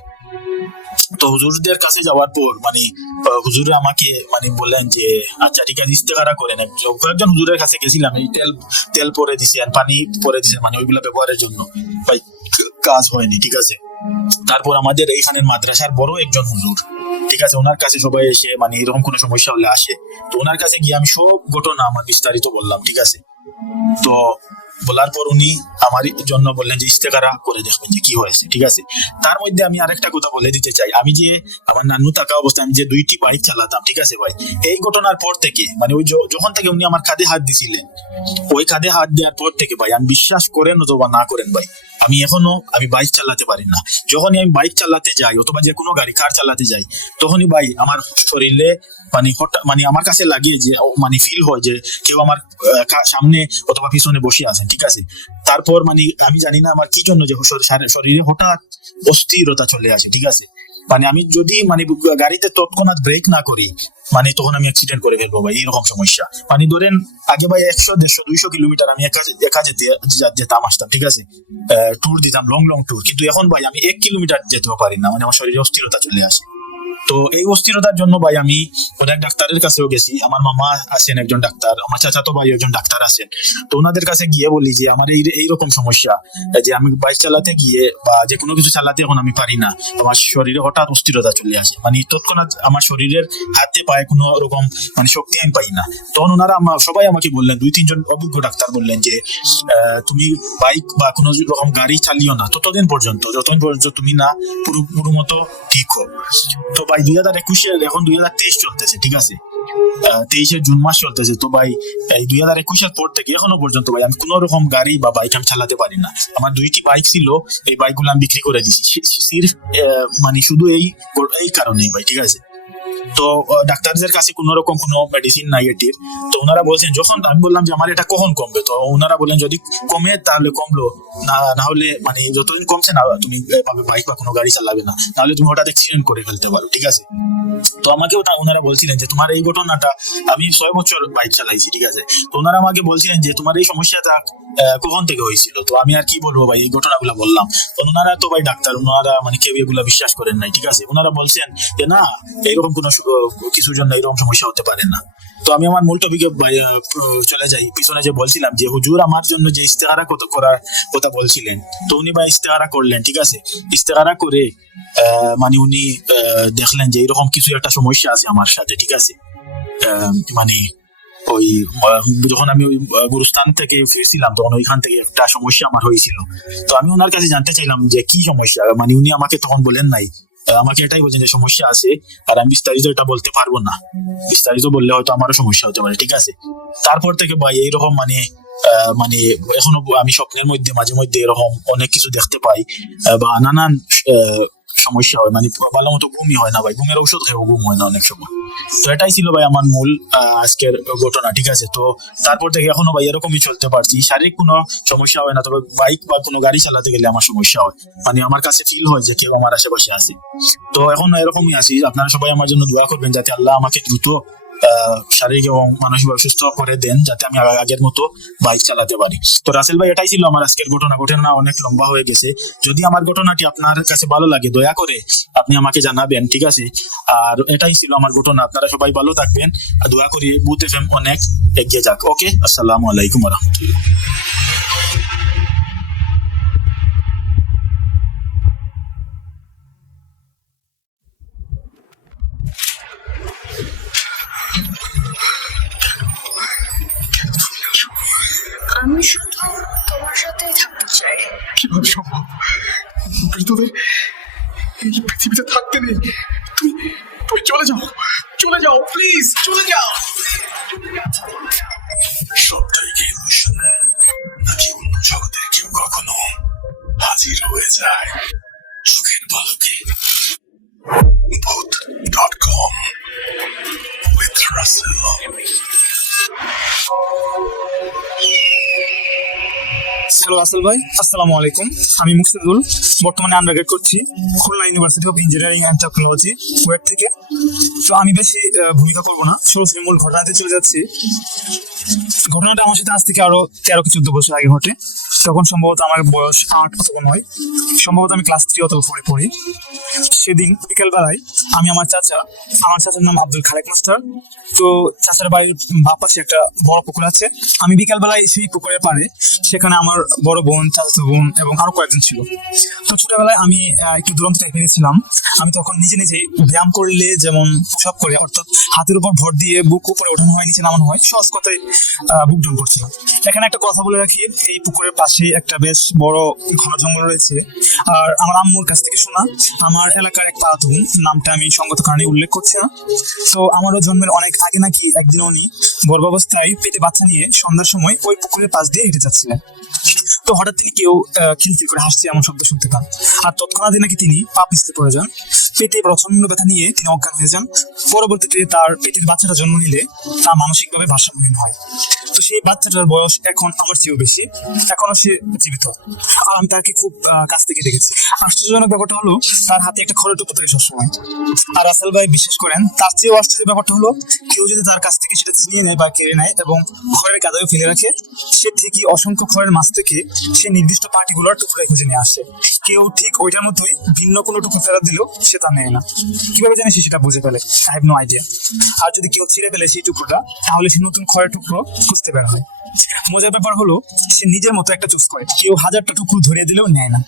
তো হুজুরদের কাছে যাওয়ার পর মানে হুজুরে আমাকে মানে বললেন যে আচ্ছা ঠিক আছে ইস্তেখারা করেন। কয়েকজন হুজুরের কাছে গেছিলাম, এই তেল পরে দিছেন, পানি পরে দিছেন, মানে ওইগুলা ব্যবহারের জন্য ভাই কাজ হয়নি, ঠিক আছে। তারপর আমাদের এইখানের মাদ্রাসার বড় একজন হুজুর, ঠিক আছে, ওনার কাছে সবাই এসে মানে এরকম কোনো সমস্যা হলে আসে। তো ওনার কাছে গিয়ে আমি সব ঘটনা আমার বিস্তারিত বললাম, ঠিক আছে। তো বলার পর উনি আমার জন্য বললেন যে ইস্তেখারা করে দেখবেন যে কি হয়েছে, ঠিক আছে। তার মধ্যে আমি আরেকটা কথা বলে দিতে চাই, আমি যে আমার নানু থাকা অবস্থায় আমি যে 2টি বাইক চালাতাম, ঠিক আছে ভাই, এই ঘটনার পর থেকে মানে ওই যখন থেকে উনি আমার কাঁধে হাত দিছিলেন, ওই কাঁধে হাত দেওয়ার পর থেকে ভাই আমি বিশ্বাস করেন অথবা না করেন ভাই আমি এখনো বাইক চালাতে পারি না। যখনই আমি বাইক চালাতে যাই অথবা যে কোনো গাড়ি কার চালাতে যাই, তখনই ভাই আমার শরীরে মানে আমার কাছে লাগে যে মানে ফিল হয় যে কেউ আমার সামনে অথবা পিছনে বসে আছেন, ঠিক আছে। তারপর মানে আমি জানি না আমার কি জন্য যে শরীরে হঠাৎ অস্থিরতা চলে আসে, ঠিক আছে। মানে আমি যদি মানে গাড়িতে তৎক্ষণাৎ ব্রেক না করি মানে তখন আমি অ্যাক্সিডেন্ট করে ফেলবো ভাই, এরকম সমস্যা। মানে ধরেন আগে ভাই 100, 150, 200 কিলোমিটার আমি একা যেতাম আসতাম, ঠিক আছে, ট্যুর দিতাম, লং ট্যুর। কিন্তু এখন ভাই আমি 1 কিলোমিটার যেতেও পারি না, মানে আমার শরীরে অস্থিরতা চলে আসে। তো এই অস্থিরতার জন্য ভাই আমি অনেক ডাক্তারের কাছেও গেছি। আমার মামা আছেন একজন ডাক্তার, আমার চাচাতো ভাই একজন ডাক্তার আছেন। তো ওনাদের কাছে গিয়ে বলি যে আমার এইরকম সমস্যা, যে আমি বাইক চালাতে গিয়ে বা যে কোনো কিছু চালাতে এখন আমি পারি না, আমার শরীরে হঠাৎ অস্থিরতা চলে আসে, মানে তৎক্ষণাৎ আমার শরীরের হাতে পায়ে কোনো রকম মানে শক্তি আমি পাই না। তখন ওনারা সবাই আমাকে বললেন, 2-3 জন অভিজ্ঞ ডাক্তার বললেন যে তুমি বাইক বা কোনো রকম গাড়ি চালিও না যতদিন পর্যন্ত তুমি না পুরো মতো ঠিক হো। তো ভাই 2021 এখন 2023 চলতেছে, ঠিক আছে, 23 জুন মাস চলতেছে। তো ভাই এই 2021 পর থেকে এখনো পর্যন্ত ভাই আমি কোনো রকম গাড়ি বা বাইক আমি চালাতে পারি না। আমার 2টি বাইক ছিল, এই বাইকগুলো আমি বিক্রি করে দিছি সির্ফ মানে শুধু এই কারণেই ভাই, ঠিক আছে। তো ডাক্তারদের কাছে কোনো রকম কোনো মেডিসিন নাই এটির। তো ওনারা বলছেন, যখন আমি বললাম যে আমার এটা কখন কমবে, তো ওনারা বললেন যদি কমে তাহলে কমলো, না হলে মানে যতদিন কমছে না তুমি এভাবে বাইক বা কোনো গাড়ি চালাবে না, নাহলে তুমি হঠাৎ অ্যাক্সিডেন্ট করে ফেলতে পারো, ঠিক আছে। তো আমাকেও ওনারা বলছিলেন যে তোমার এই ঘটনাটা, আমি 6 বছর বাইক চালাইছি, ঠিক আছে। তো ওনারা আমাকে বলছিলেন যে তোমার এই সমস্যাটা কখন থেকে হয়েছিল। তো আমি আর কি বলবো ভাই, এই ঘটনাগুলো বললাম। তো ওনারা তো ভাই ডাক্তার, ওনারা মানে কেউ এগুলা বিশ্বাস করেন নাই, ঠিক আছে। ওনারা বলছেন যে না, এইরকম কোনো কিছুর জন্য এরকম সমস্যা হতে পারে না। তো আমি আমার মূল টপিকে চলে যাই। পিছনে যে বলছিলাম যে হুজুর আমার জন্য যে ইস্তেহারা করার কথা বলছিলেন, তো উনি ভাই ইস্তেহারা করলেন, ঠিক আছে। ইস্তেহারা করে মানে উনি দেখলেন যে এরকম কিছু একটা সমস্যা আছে আমার সাথে, ঠিক আছে। মানে ওই যখন আমি ওই গুরুস্থান থেকে ফিরছিলাম, তখন ওইখান থেকে একটা সমস্যা আমার হয়েছিল। তো আমি ওনার কাছে জানতে চাইলাম যে কি সমস্যা। মানে উনি আমাকে তখন বলেন নাই, আমাকে এটাই বলছেন যে সমস্যা আছে, আর আমি বিস্তারিত এটা বলতে পারবো না, বিস্তারিত বললে হয়তো আমারও সমস্যা হতে পারে, ঠিক আছে। তারপর থেকে ভাই এইরকম মানে মানে এখনো আমি স্বপ্নের মধ্যে মাঝে মধ্যে এরকম অনেক কিছু দেখতে পাই, বা নানান সমস্যা হয়, মানে ভালো মতো ঘুমই হয় না ভাই, ঘুমের ঔষধ খেয়েও ঘুম হয় না অনেক সময়। তো এটাই ছিল ভাই আমার মূল আজকের ঘটনা, ঠিক আছে। তো তারপর থেকে এখনো ভাই এরকমই চলতে পারছি, শারীরিক কোনো সমস্যা হয় না, তবে বাইক বা কোনো গাড়ি চালাতে গেলে আমার সমস্যা হয়, মানে আমার কাছে ফিল হয় যে কেউ আমার আশেপাশে আছে। তো এখন এরকমই আছি। আপনারা সবাই আমার জন্য দোয়া করবেন যাতে আল্লাহ আমাকে দ্রুত শারীরিক এবং মানসিকভাবে সুস্থ করে দেন, যাতে আমি আগের মতো বাইক চালাতে পারি। তো রাসেল ভাই, এটাই ছিল আমার আজকের ঘটনা অনেক লম্বা হয়ে গেছে। যদি আমার ঘটনাটি আপনার কাছে ভালো লাগে, দয়া করে আপনি আমাকে জানাবেন, ঠিক আছে। আর এটাই ছিল আমার ঘটনা। আপনারা সবাই ভালো থাকবেন, আর দোয়া করি বুথ এফএম অনেক এগিয়ে যাক। ওকে, আসসালামু আলাইকুম রহমতুল্লাহ। আমি শুধু তোমার সাথেই থাকতে চাই। কিভাবে সম্ভব? মৃতদের এই পৃথিবীতে থাকতে নেই। তুমি তুমি চলে যাও প্লিজ, চলে যাও। সবটাই কি ইলুশন, নাকি অন্য জগতের কেউ কখনো হাজির হয়ে যায় সুখের বালকে? ভূত.com with Russell। হ্যালো রাসেল ভাই, আসসালামু আলাইকুম। আমি মুকসিদুল, বর্তমানে আন্ডারগ্রেড করছি Khulna university of engineering and technology, KUET থেকে। তো আমি বেশি ভূমিকা করবো না, সরাসরি মূল ঘটনাতে চলে যাচ্ছি। ঘটনাটা আমার সাথে আজ থেকে আরো 13 কি 14 বছর আগে ঘটে। তখন সম্ভবত আমার বয়স 8 অথবা 9, সম্ভবত আমি ক্লাস 3 অথবা 4 পড়ি। সেদিন বিকেলবেলায় আমি আমার চাচার নাম আব্দুল খালেক মাস্টার। তো চাচার বাড়ির বাঁ পাশে একটা বড় পুকুর আছে। আমি বিকালবেলায় সেই পুকুরের পাড়ে, সেখানে আমার বড় বোন, চাচাতো বোন এবং আরো কয়েকজন ছিল। তো ছোটবেলায় আমি একটু দুরন্ত টাইপের ছিলাম। আমি তখন নিজেই ব্যায়াম করলে যেমন পুশ আপ করে, অর্থাৎ হাতের উপর ভর দিয়ে বুক উপরে ওঠানো হয়, নিচে নামানো হয়, সহজ কথায় বুক ডাউন করছিলাম। এখানে একটা কথা বলে রাখি, এই পুকুরের পাশে একটা বেশ বড় ঘন জঙ্গল রয়েছে। আর আমার আম্মুর কাছ থেকে শোনা, আমার এলাকার এক পাড়াতো বোন, নামটা আমি সঙ্গত কারণে উল্লেখ করছি না, তো আমারও জন্মের অনেক আগে নাকি একদিন উনি গর্ভাবস্থায় পেটে বাচ্চা নিয়ে সন্ধ্যার সময় ওই পুকুরের পাশ দিয়ে হেঁটে যাচ্ছিলেন। তো হঠাৎ তিনি কেউ খিলখিল করে হাসছে এমন শব্দ শুনতে পান, আর তৎক্ষণাৎ নাকি তিনি পা পিছলে পড়ে যান। পেটে প্রচন্ড ব্যথা নিয়ে তিনি অজ্ঞান হয়ে যান। পরবর্তীতে তার পেটের বাচ্চাটা জন্ম নিলে তা মানসিকভাবে ভারসাম্যহীন হয়। তো সেই বাচ্চাটার বয়স এখন আমার চেয়েও বেশি, এখনো সে জীবিত, আর আমি তাকে খুব কাছ থেকে দেখেছি। আশ্চর্যজনক ব্যাপারটা হলো, তার হাতে একটা খড়ের টুকরো থাকে সবসময়। আর রাসেল ভাই বিশ্বাস করেন, তার চেয়েও আশ্চর্যের ব্যাপারটা হলো, কেউ যদি তার কাছ থেকে সেটা ছিনিয়ে নেয় বা কেড়ে নেয় এবং খড়ের গাদায় ফেলে রাখে, সে ঠিকই অসংখ্য খড়ের মাছ থেকে সে নির্দিষ্ট পার্টিকুলার টুকরো খুঁজে নিয়ে আসে। কেউ ঠিক ওইটার মতোই ভিন্ন কোনো টুকরো ফেরত দিলেও সে তা নেয় না। কিভাবে জানে সে সেটা বুঝে ফেলে? I have no idea. আর যদি কেউ ছিঁড়ে ফেলে সেই টুকরোটা, তাহলে সে নতুন খড়ের টুকরো খুঁজতে বের হয়। মজার ব্যাপার হলো, সে নিজের মতো একটা চুজ করে, কেউ 1000টা টুকরো ধরিয়ে দিলেও নেয় না।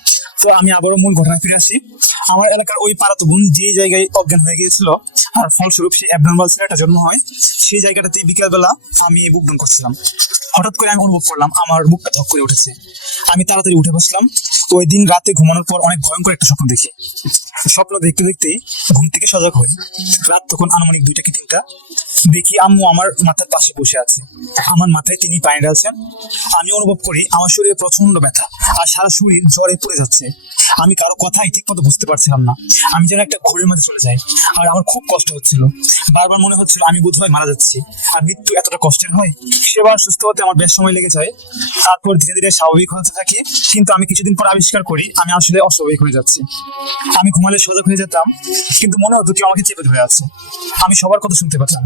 তো আমি আবারও মূল ঘটনায় ফিরে আসি। আমার এলাকার ওই পাড়াতো বোন যে জায়গায় অজ্ঞান হয়ে গিয়েছিল, আর ফলস্বরূপ সেই অ্যাবনর্মাল ছেলেটা জন্ম হয়, সেই জায়গাটাতেই বিকালবেলা আমি বুক ডাউন করছিলাম। হঠাৎ করে আমি অনুভব করলাম আমার বুকটা ধক করে উঠেছে। আমি তাড়াতাড়ি উঠে বসলাম। ওই দিন রাতে ঘুমানোর পর অনেক ভয়ঙ্কর একটা স্বপ্ন দেখি। স্বপ্ন দেখতে দেখতেই ঘুম থেকে সজাগ হই। রাত তখন আনুমানিক 2টা কি 3টা। দেখি আম্মু আমার মাথার পাশে বসে আছে, আমার মাথায় তিনি পানি ঢালছেন। আমি অনুভব করি আমার শরীরে প্রচন্ড ব্যথা আর সারা শরীর জ্বরে পড়ে যাচ্ছে। আমি কারো কথাই ঠিক মতো বুঝতে পারছিলাম না, আমি যেন একটা ঘোরের মধ্যে চলে যাই। আর আমার খুব কষ্ট হচ্ছিল, বারবার মনে হচ্ছিল আমি বোধহয় মারা যাচ্ছি। আর মৃত্যু এতটা কষ্টের হয়? সেবার সুস্থ হতে আমার বেশ সময় লেগে যায়, তারপর ধীরে ধীরে স্বাভাবিক হতে থাকি। কিন্তু আমি কিছুদিন পর আবিষ্কার করি আমি আসলে অস্বাভাবিক হয়ে যাচ্ছি। আমি ঘুমালে সজাগ হয়ে যেতাম, কিন্তু মনে হতো কেউ আমাকে চেপে ধরে আছে। আমি সবার কথা শুনতে পেতাম,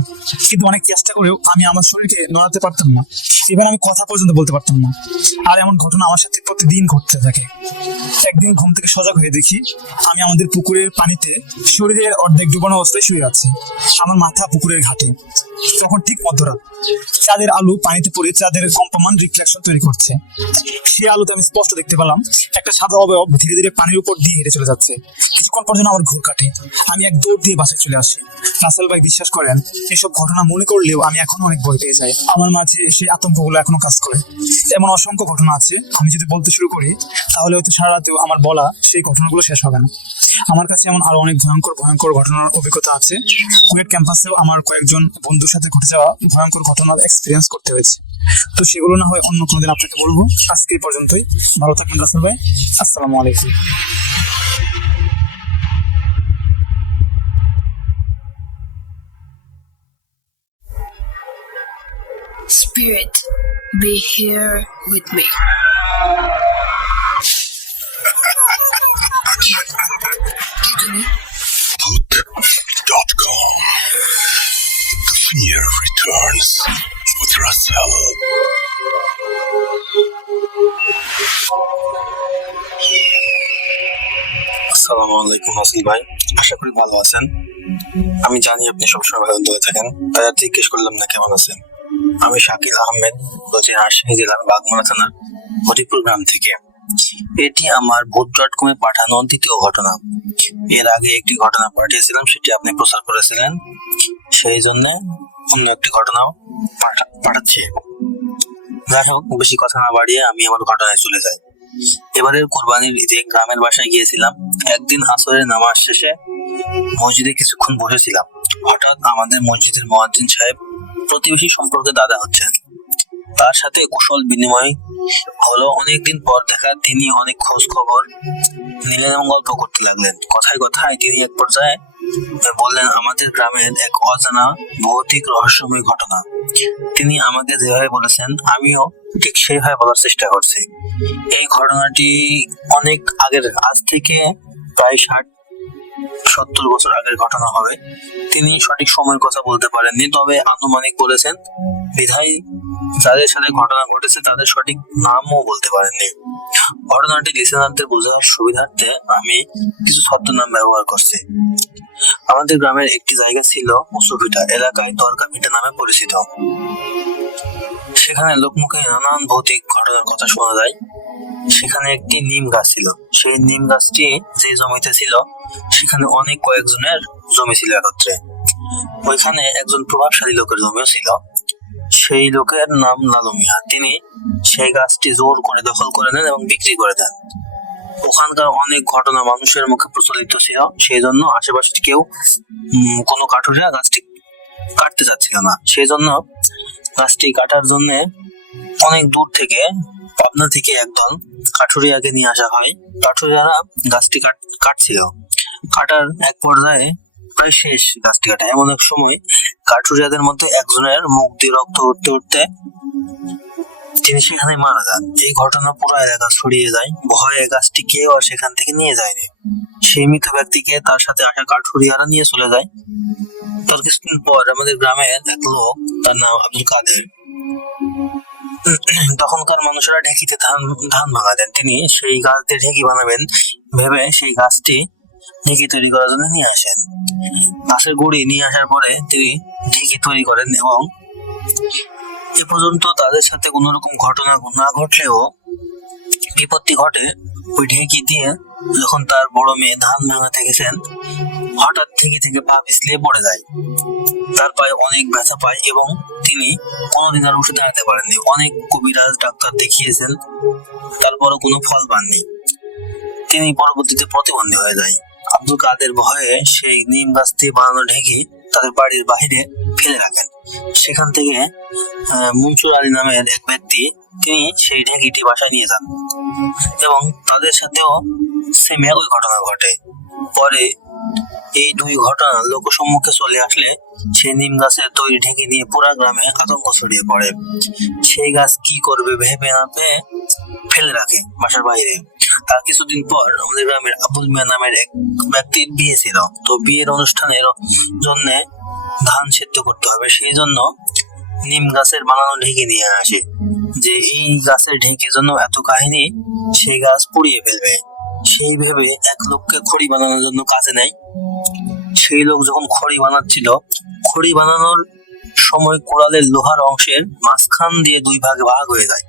কিন্তু অনেক চেষ্টা করেও আমি আমার শরীরকে নড়াতে পারতাম না। এবার আমি কথা পর্যন্ত বলতে পারতাম না। আর এমন ঘটনা আমার সাথে প্রতিদিন ঘটতে থাকে। একদিন ঘুম থেকে সজাগ হয়ে দেখি আমি আমাদের পুকুরের পানিতে শরীরের অর্ধেক ডুবানো অবস্থায় শুয়ে আছি, আমার মাথা পুকুরের ঘাটে। তখন ঠিক মধ্যরাত, চাঁদের আলো পানিতে পড়ে চাঁদের কম্পমান রিফ্লেকশন তৈরি করছে। সেই আলোতে আমি স্পষ্ট দেখতে পেলাম একটা সাদা অবয়ব ধীরে ধীরে পানির উপর দিয়ে হেঁটে চলে যাচ্ছে। কিছুক্ষণ পর্যন্ত আমার ঘুর কাটে, আমি এক দৌড় দিয়ে বাসায় চলে আসি। রাসেল ভাই বিশ্বাস করেন, এসব ঘটনা মনে করলেও আমি এখনো অনেক ভয় পেয়ে যাই। আমার মাঝে সেই আতঙ্কগুলো এখনো কাজ করে। এমন অসংখ্য ঘটনা আছে, আমি যদি বলতে শুরু করি তাহলে হয়তো সারা রাতেও আমার বলা সেই ঘটনাগুলো শেষ হবে না। আমার কাছে এমন আরো অনেক ভয়ঙ্কর ভয়ঙ্কর ঘটনার অভিজ্ঞতা আছে। কুয়েট ক্যাম্পাসেও আমার কয়েকজন বন্ধুর সাথে ঘটে যাওয়া ভয়ঙ্কর ঘটনার এক্সপিরিয়েন্স করতে হয়েছে। তো সেগুলো না হয় অন্য কোনোদিন আপনাকে বলবো। আজকে এই পর্যন্তই। ভালো থাকবেন রাসেল ভাই। আসসালামু আলাইকুম। Spirit, be here with me. Hood.com. The fear returns with Russell. আসসালামু আলাইকুম রাসেল ভাই, আশা করি ভালো আছেন। আমি জানি আপনি সবসময় ভালো দলে থাকেন, তাই আর জিজ্ঞেস করলাম না কেমন আছেন। আমি শাকিল আহমেদ, বলছি রাজশাহী জেলার বাগমারা থানার হরিপুর গ্রাম থেকে। এটি আমার ভূত.com-এ পাঠানো দ্বিতীয় ঘটনা। এর আগে একটি ঘটনা পাঠিয়েছিলাম, সেটি আপনি প্রচার করেছিলেন, সেই জন্য অন্য একটি ঘটনা পাঠাচ্ছি। যাই হোক, বেশি কথা না বাড়িয়ে আমি আমার ঘটনায় চলে যাই। এবারের কোরবানির ঈদে গ্রামের বাসায় গিয়েছিলাম। একদিন আসরের নামাজ শেষে মসজিদে কিছুক্ষণ বসেছিলাম। হঠাৎ আমাদের মসজিদের মুয়াজ্জিন সাহেব প্রতিবেশী সম্পর্কে দাদা হচ্ছেন, তার সাথে কুশল বিনিময় হলো। অনেকদিন পর দেখা, তিনি অনেক খোঁজ খবর নিলেন এবং গল্প করতে লাগলেন। কথায় কথায় তিনি এক পর্যায়ে বললেন আমাদের গ্রামের এক অজানা ভৌতিক রহস্যময় ঘটনা। তিনি আমাকে যেভাবে বলেছেন আমিও ঠিক সেইভাবে বলার চেষ্টা করছি। এই ঘটনাটি অনেক আগের, আজ থেকে প্রায় 60-70 বছর আগের ঘটনা হবে। তিনি সঠিক সময়ের কথা বলতে পারেননি, তবে আনুমানিক বলেছেন। বিধায় যাদের সাথে ঘটনা ঘটেছে তাদের সঠিক নামও বলতে পারেননি। ঘটনাটি লিসেনারদের বোঝার সুবিধার্থে আমি কিছু ছদ্মনাম ব্যবহার করছি। আমাদের গ্রামের একটি জায়গা ছিল উঁচুভিটা, এলাকায় দরগাভিটা নামে পরিচিত। সেখানে লোকমুখে নানান ভৌতিক ঘটনার কথা শোনা যায়। সেখানে একটি নিম গাছ ছিল। সেই নিম গাছটি যে জমিতে ছিল সেখানে অনেক কয়েকজনের জমি ছিল একত্রে। ওইখানে একজন প্রভাবশালী লোকের জমিও ছিল। সেই লোকের নাম লালু মিয়া। তিনি সেই গাছটি জোর করে দখল করে নেন এবং বিক্রি করে দেন। ওখানকার অনেক ঘটনা মানুষের মুখে প্রচলিত ছিল, সেই জন্য আশেপাশের কেউ কোনো কাঠুরিয়া গাছটি কাটতে চাচ্ছিল না। সেই জন্য গাছটি কাটার জন্য অনেক দূর থেকে, পাবনা থেকে একদল কাঠুরিয়াকে নিয়ে আসা হয়। কাঠুরিয়ারা গাছটি কাটছিল। কাটার এক পর্যায়ে প্রায় শেষ গাছটি কাটা, এমন এক সময় কাঠুরিয়াদের মধ্যে একজনের মুখ দিয়ে রক্ত উঠতে উঠতে তিনি সেখানে মারা যান। এই ঘটনা পুরো এলাকা ছড়িয়ে যায়। ভয়ে গাছটি কেউ আর সেখান থেকে নিয়ে যায়নি। সেই মৃত ব্যক্তিকে তার সাথে আসা কাঠুরিয়ারা নিয়ে চলে যায়। তার কিছুদিন পর আমাদের গ্রামের এক লোক, তার নাম আব্দুল কাদের, তখনকার মানুষেরা ঢেকিতে ধান ভাঙা দেন। তিনি সেই গাছ দিয়ে ঢেকি বানাবেন ভেবে সেই গাছটি ঢেকি তৈরি করার জন্য নিয়ে আসেন। গাছের গুঁড়ি নিয়ে আসার পরে তিনি ঢেকি তৈরি করেন এবং এ পর্যন্ত তাদের সাথে কোন রকম ঘটনা না ঘটলেও বিপত্তি ঘটে। ওই ঢেকি দিয়ে যখন তার বড় মেয়ে ধান ভাঙাতে গেছেন, হঠাৎ থেকে পা পিছলিয়ে পড়ে যায়। তার পায়ে অনেক ব্যথা পায় এবং তিনি কোনোদিন আর উঠে দাঁড়াতে পারেননি। অনেক কবিরাজ ডাক্তার দেখিয়েছেন, তারপরও কোনো ফল পাননি। তিনি পরবর্তীতে প্রতিবন্ধী হয়ে যায়। আব্দুল কাদের ভয়ে সেই নিম গাছ দিয়ে বানানো ঢেকি তাদের বাড়ির বাহিরে ফেলে রাখেন। সেখান থেকে মনসুর আলী নামের এক ব্যক্তি তিনি সেই ঢেঁকিটি বাসায় নিয়ে যান এবং তাদের সাথেও সেম একই ঘটনা ঘটে। পরে এই দুই ঘটনা লোকসম্মুখে চলে আসলে সেই নিম গাছের তৈরি ঢেঁকি নিয়ে পুরা গ্রামে আতঙ্ক ছড়িয়ে পড়ে। সেই গাছ কি করবে ভেবে না পেয়ে ফেলে রাখে বাসার বাইরে। তার কিছুদিন পর আমাদের গ্রামের আবুল মিয়া নামের এক ব্যক্তির বিয়ে ছিল। তো বিয়ের অনুষ্ঠানের জন্য ধান সেদ্ধ করতে হবে, সেই জন্য নিম গাছের বানানো ঢেঁকি নিয়ে আসে যে এই গাছের ঢেঁকির জন্য এত কাহিনী, সেই গাছ পুড়িয়ে ফেলবে। সেই ভেবে এক লোককে খড়ি বানানোর জন্য কাজে নেয়। সেই লোক যখন খড়ি বানাচ্ছিল, খড়ি বানানোর সময় কোড়ালের লোহার অংশের মাঝখান দিয়ে দুই ভাগে ভাগ হয়ে যায়।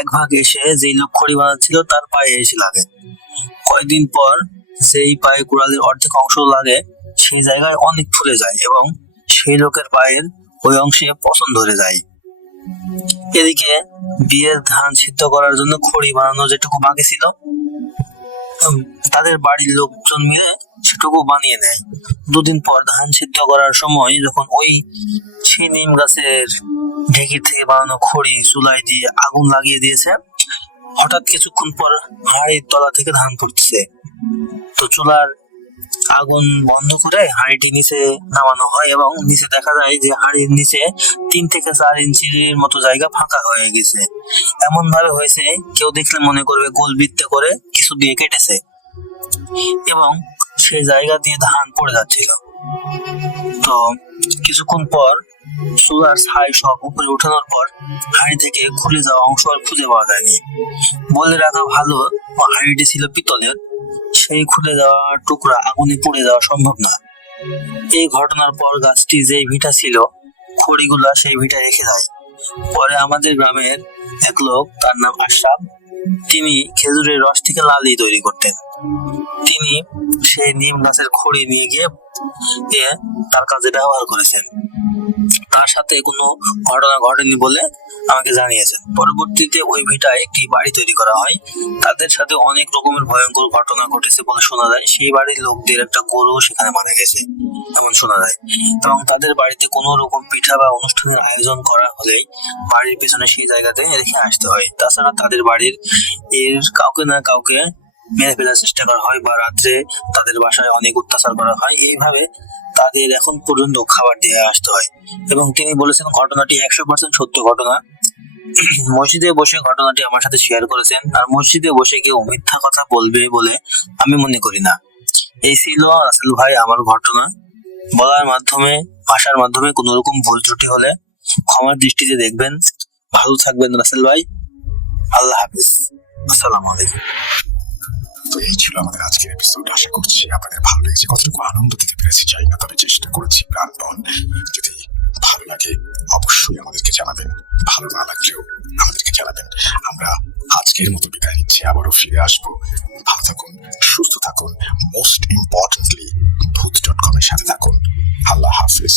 এক ভাগ এসে যেই লোক খড়ি বানাচ্ছিল তার পায়ে এসে লাগে। কয়েকদিন পর যেই পায়ে কোড়ালের অর্ধেক অংশ লাগে সেই জায়গায় অনেক ফুলে যায় এবং সেই লোকের পায়ের ওই অংশে পছন্দ ধরে যায়। এদিকে বিয়ের ধান সিদ্ধ করার জন্য খড়ি বানানো যেটুকু বাকি ছিল তাদের বাড়ির লোকজন মিলে সেটুকু বানিয়ে নেয়। দুদিন পর ধান সিদ্ধ করার সময় যখন ওই সেই নিম গাছের ঢেঁকির থেকে বানানো খড়ি চুলায় দিয়ে আগুন লাগিয়ে দিয়েছে, হঠাৎ কিছুক্ষণ পর হাঁড়ির তলা থেকে ধান পড়ছে। তো চুলার আগুন বন্ধ করে হাঁড়িটি নিচে নামানো হয় এবং নিচে দেখা যায় যে হাঁড়ির নিচে 3 থেকে 4 ইঞ্চির মতো জায়গা ফাঁকা হয়ে গেছে। এমন ভাবে হয়েছে কেউ দেখলে মনে করবে গোল বৃত্তে করে কিছু দিয়ে কেটেছে এবং সেই জায়গা দিয়ে ধান পড়ে যাচ্ছিল। তো কিছুক্ষণ পর চুলার ছাই সব উপরে উঠানোর পর হাঁড়ি থেকে খুলে যাওয়া অংশ আর খুঁজে পাওয়া যায়নি। বলে রাখা ভালো হাঁড়িটি ছিল পিতলের, সেই খুলে যাওয়া টুকরা আগুনে পুড়ে যাওয়া সম্ভব না। এই ঘটনার পর গাছটি যেই ভিটা ছিল খড়িগুলা সেই ভিটা রেখে যায়। পরে আমাদের গ্রামের এক লোক, তার নাম আশরাফ, তিনি খেজুরের রস থেকে লালি তৈরি করতেন। তিনি সেই নিম গাছের খড়ি নিয়ে গিয়ে তার কাজে ব্যবহার করেছেন। তার সাথে কোনো ঘটনা ঘটেনি বলে আমাকে জানিয়েছেন। পরবর্তীতে ওই ভিটায় একটি বাড়ি তৈরি করা হয়। তাদের সাথে অনেক রকমের ভয়ঙ্কর ঘটনা ঘটেছে বলে শোনা যায়। সেই বাড়ির লোকদের একটা গরু সেখানে মারা গেছে এমন শোনা যায় এবং তাদের বাড়িতে কোনো রকম পিঠা বা অনুষ্ঠানের আয়োজন করা হলে বাড়ির পেছনে সেই জায়গাতে রেখে আসতে হয়। তাছাড়া তাদের বাড়ির কাউকে না কাউকে মেরে ফেলার চেষ্টা করা হয় বা রাত্রে তাদের বাসায় অনেক অত্যাচার করা হয়। এইভাবে তাদের এখন পর্যন্ত খাবার দিয়ে আসতে হয় এবং তিনি বলেছেন ঘটনাটি 100% সত্য ঘটনা। মসজিদে বসে ঘটনাটি আমার সাথে শেয়ার করেছেন, আর মসজিদে বসে কেউ মিথ্যা কথা বলবে বলে আমি মনে করি না। এই ছিল রাসেল ভাই আমার ঘটনা। বলার মাধ্যমে, ভাষার মাধ্যমে কোনো রকম ভুল ত্রুটি হলে ক্ষমার দৃষ্টিতে দেখবেন। ভালো থাকবেন রাসেল ভাই। আল্লাহ হাফিজ। আসসালামু আলাইকুম। তো এই ছিল আমাদের আজকের এপিসোড। আশা করছি আপনাদের ভালো লেগেছে, কতটুকু আনন্দ দিতে পেরেছি চাই না, তবে চেষ্টা করেছি প্রাণপণ। যদি ভালো লাগে অবশ্যই আমাদেরকে জানাবেন, ভালো না লাগলেও আমাদেরকে জানাবেন। আমরা আজকের মতো বিদায় নিচ্ছি, আবারও ফিরে আসবো। ভালো থাকুন, সুস্থ থাকুন, মোস্ট ইম্পর্টেন্টলি ভূত.com এর সাথে থাকুন। আল্লাহ হাফিজ।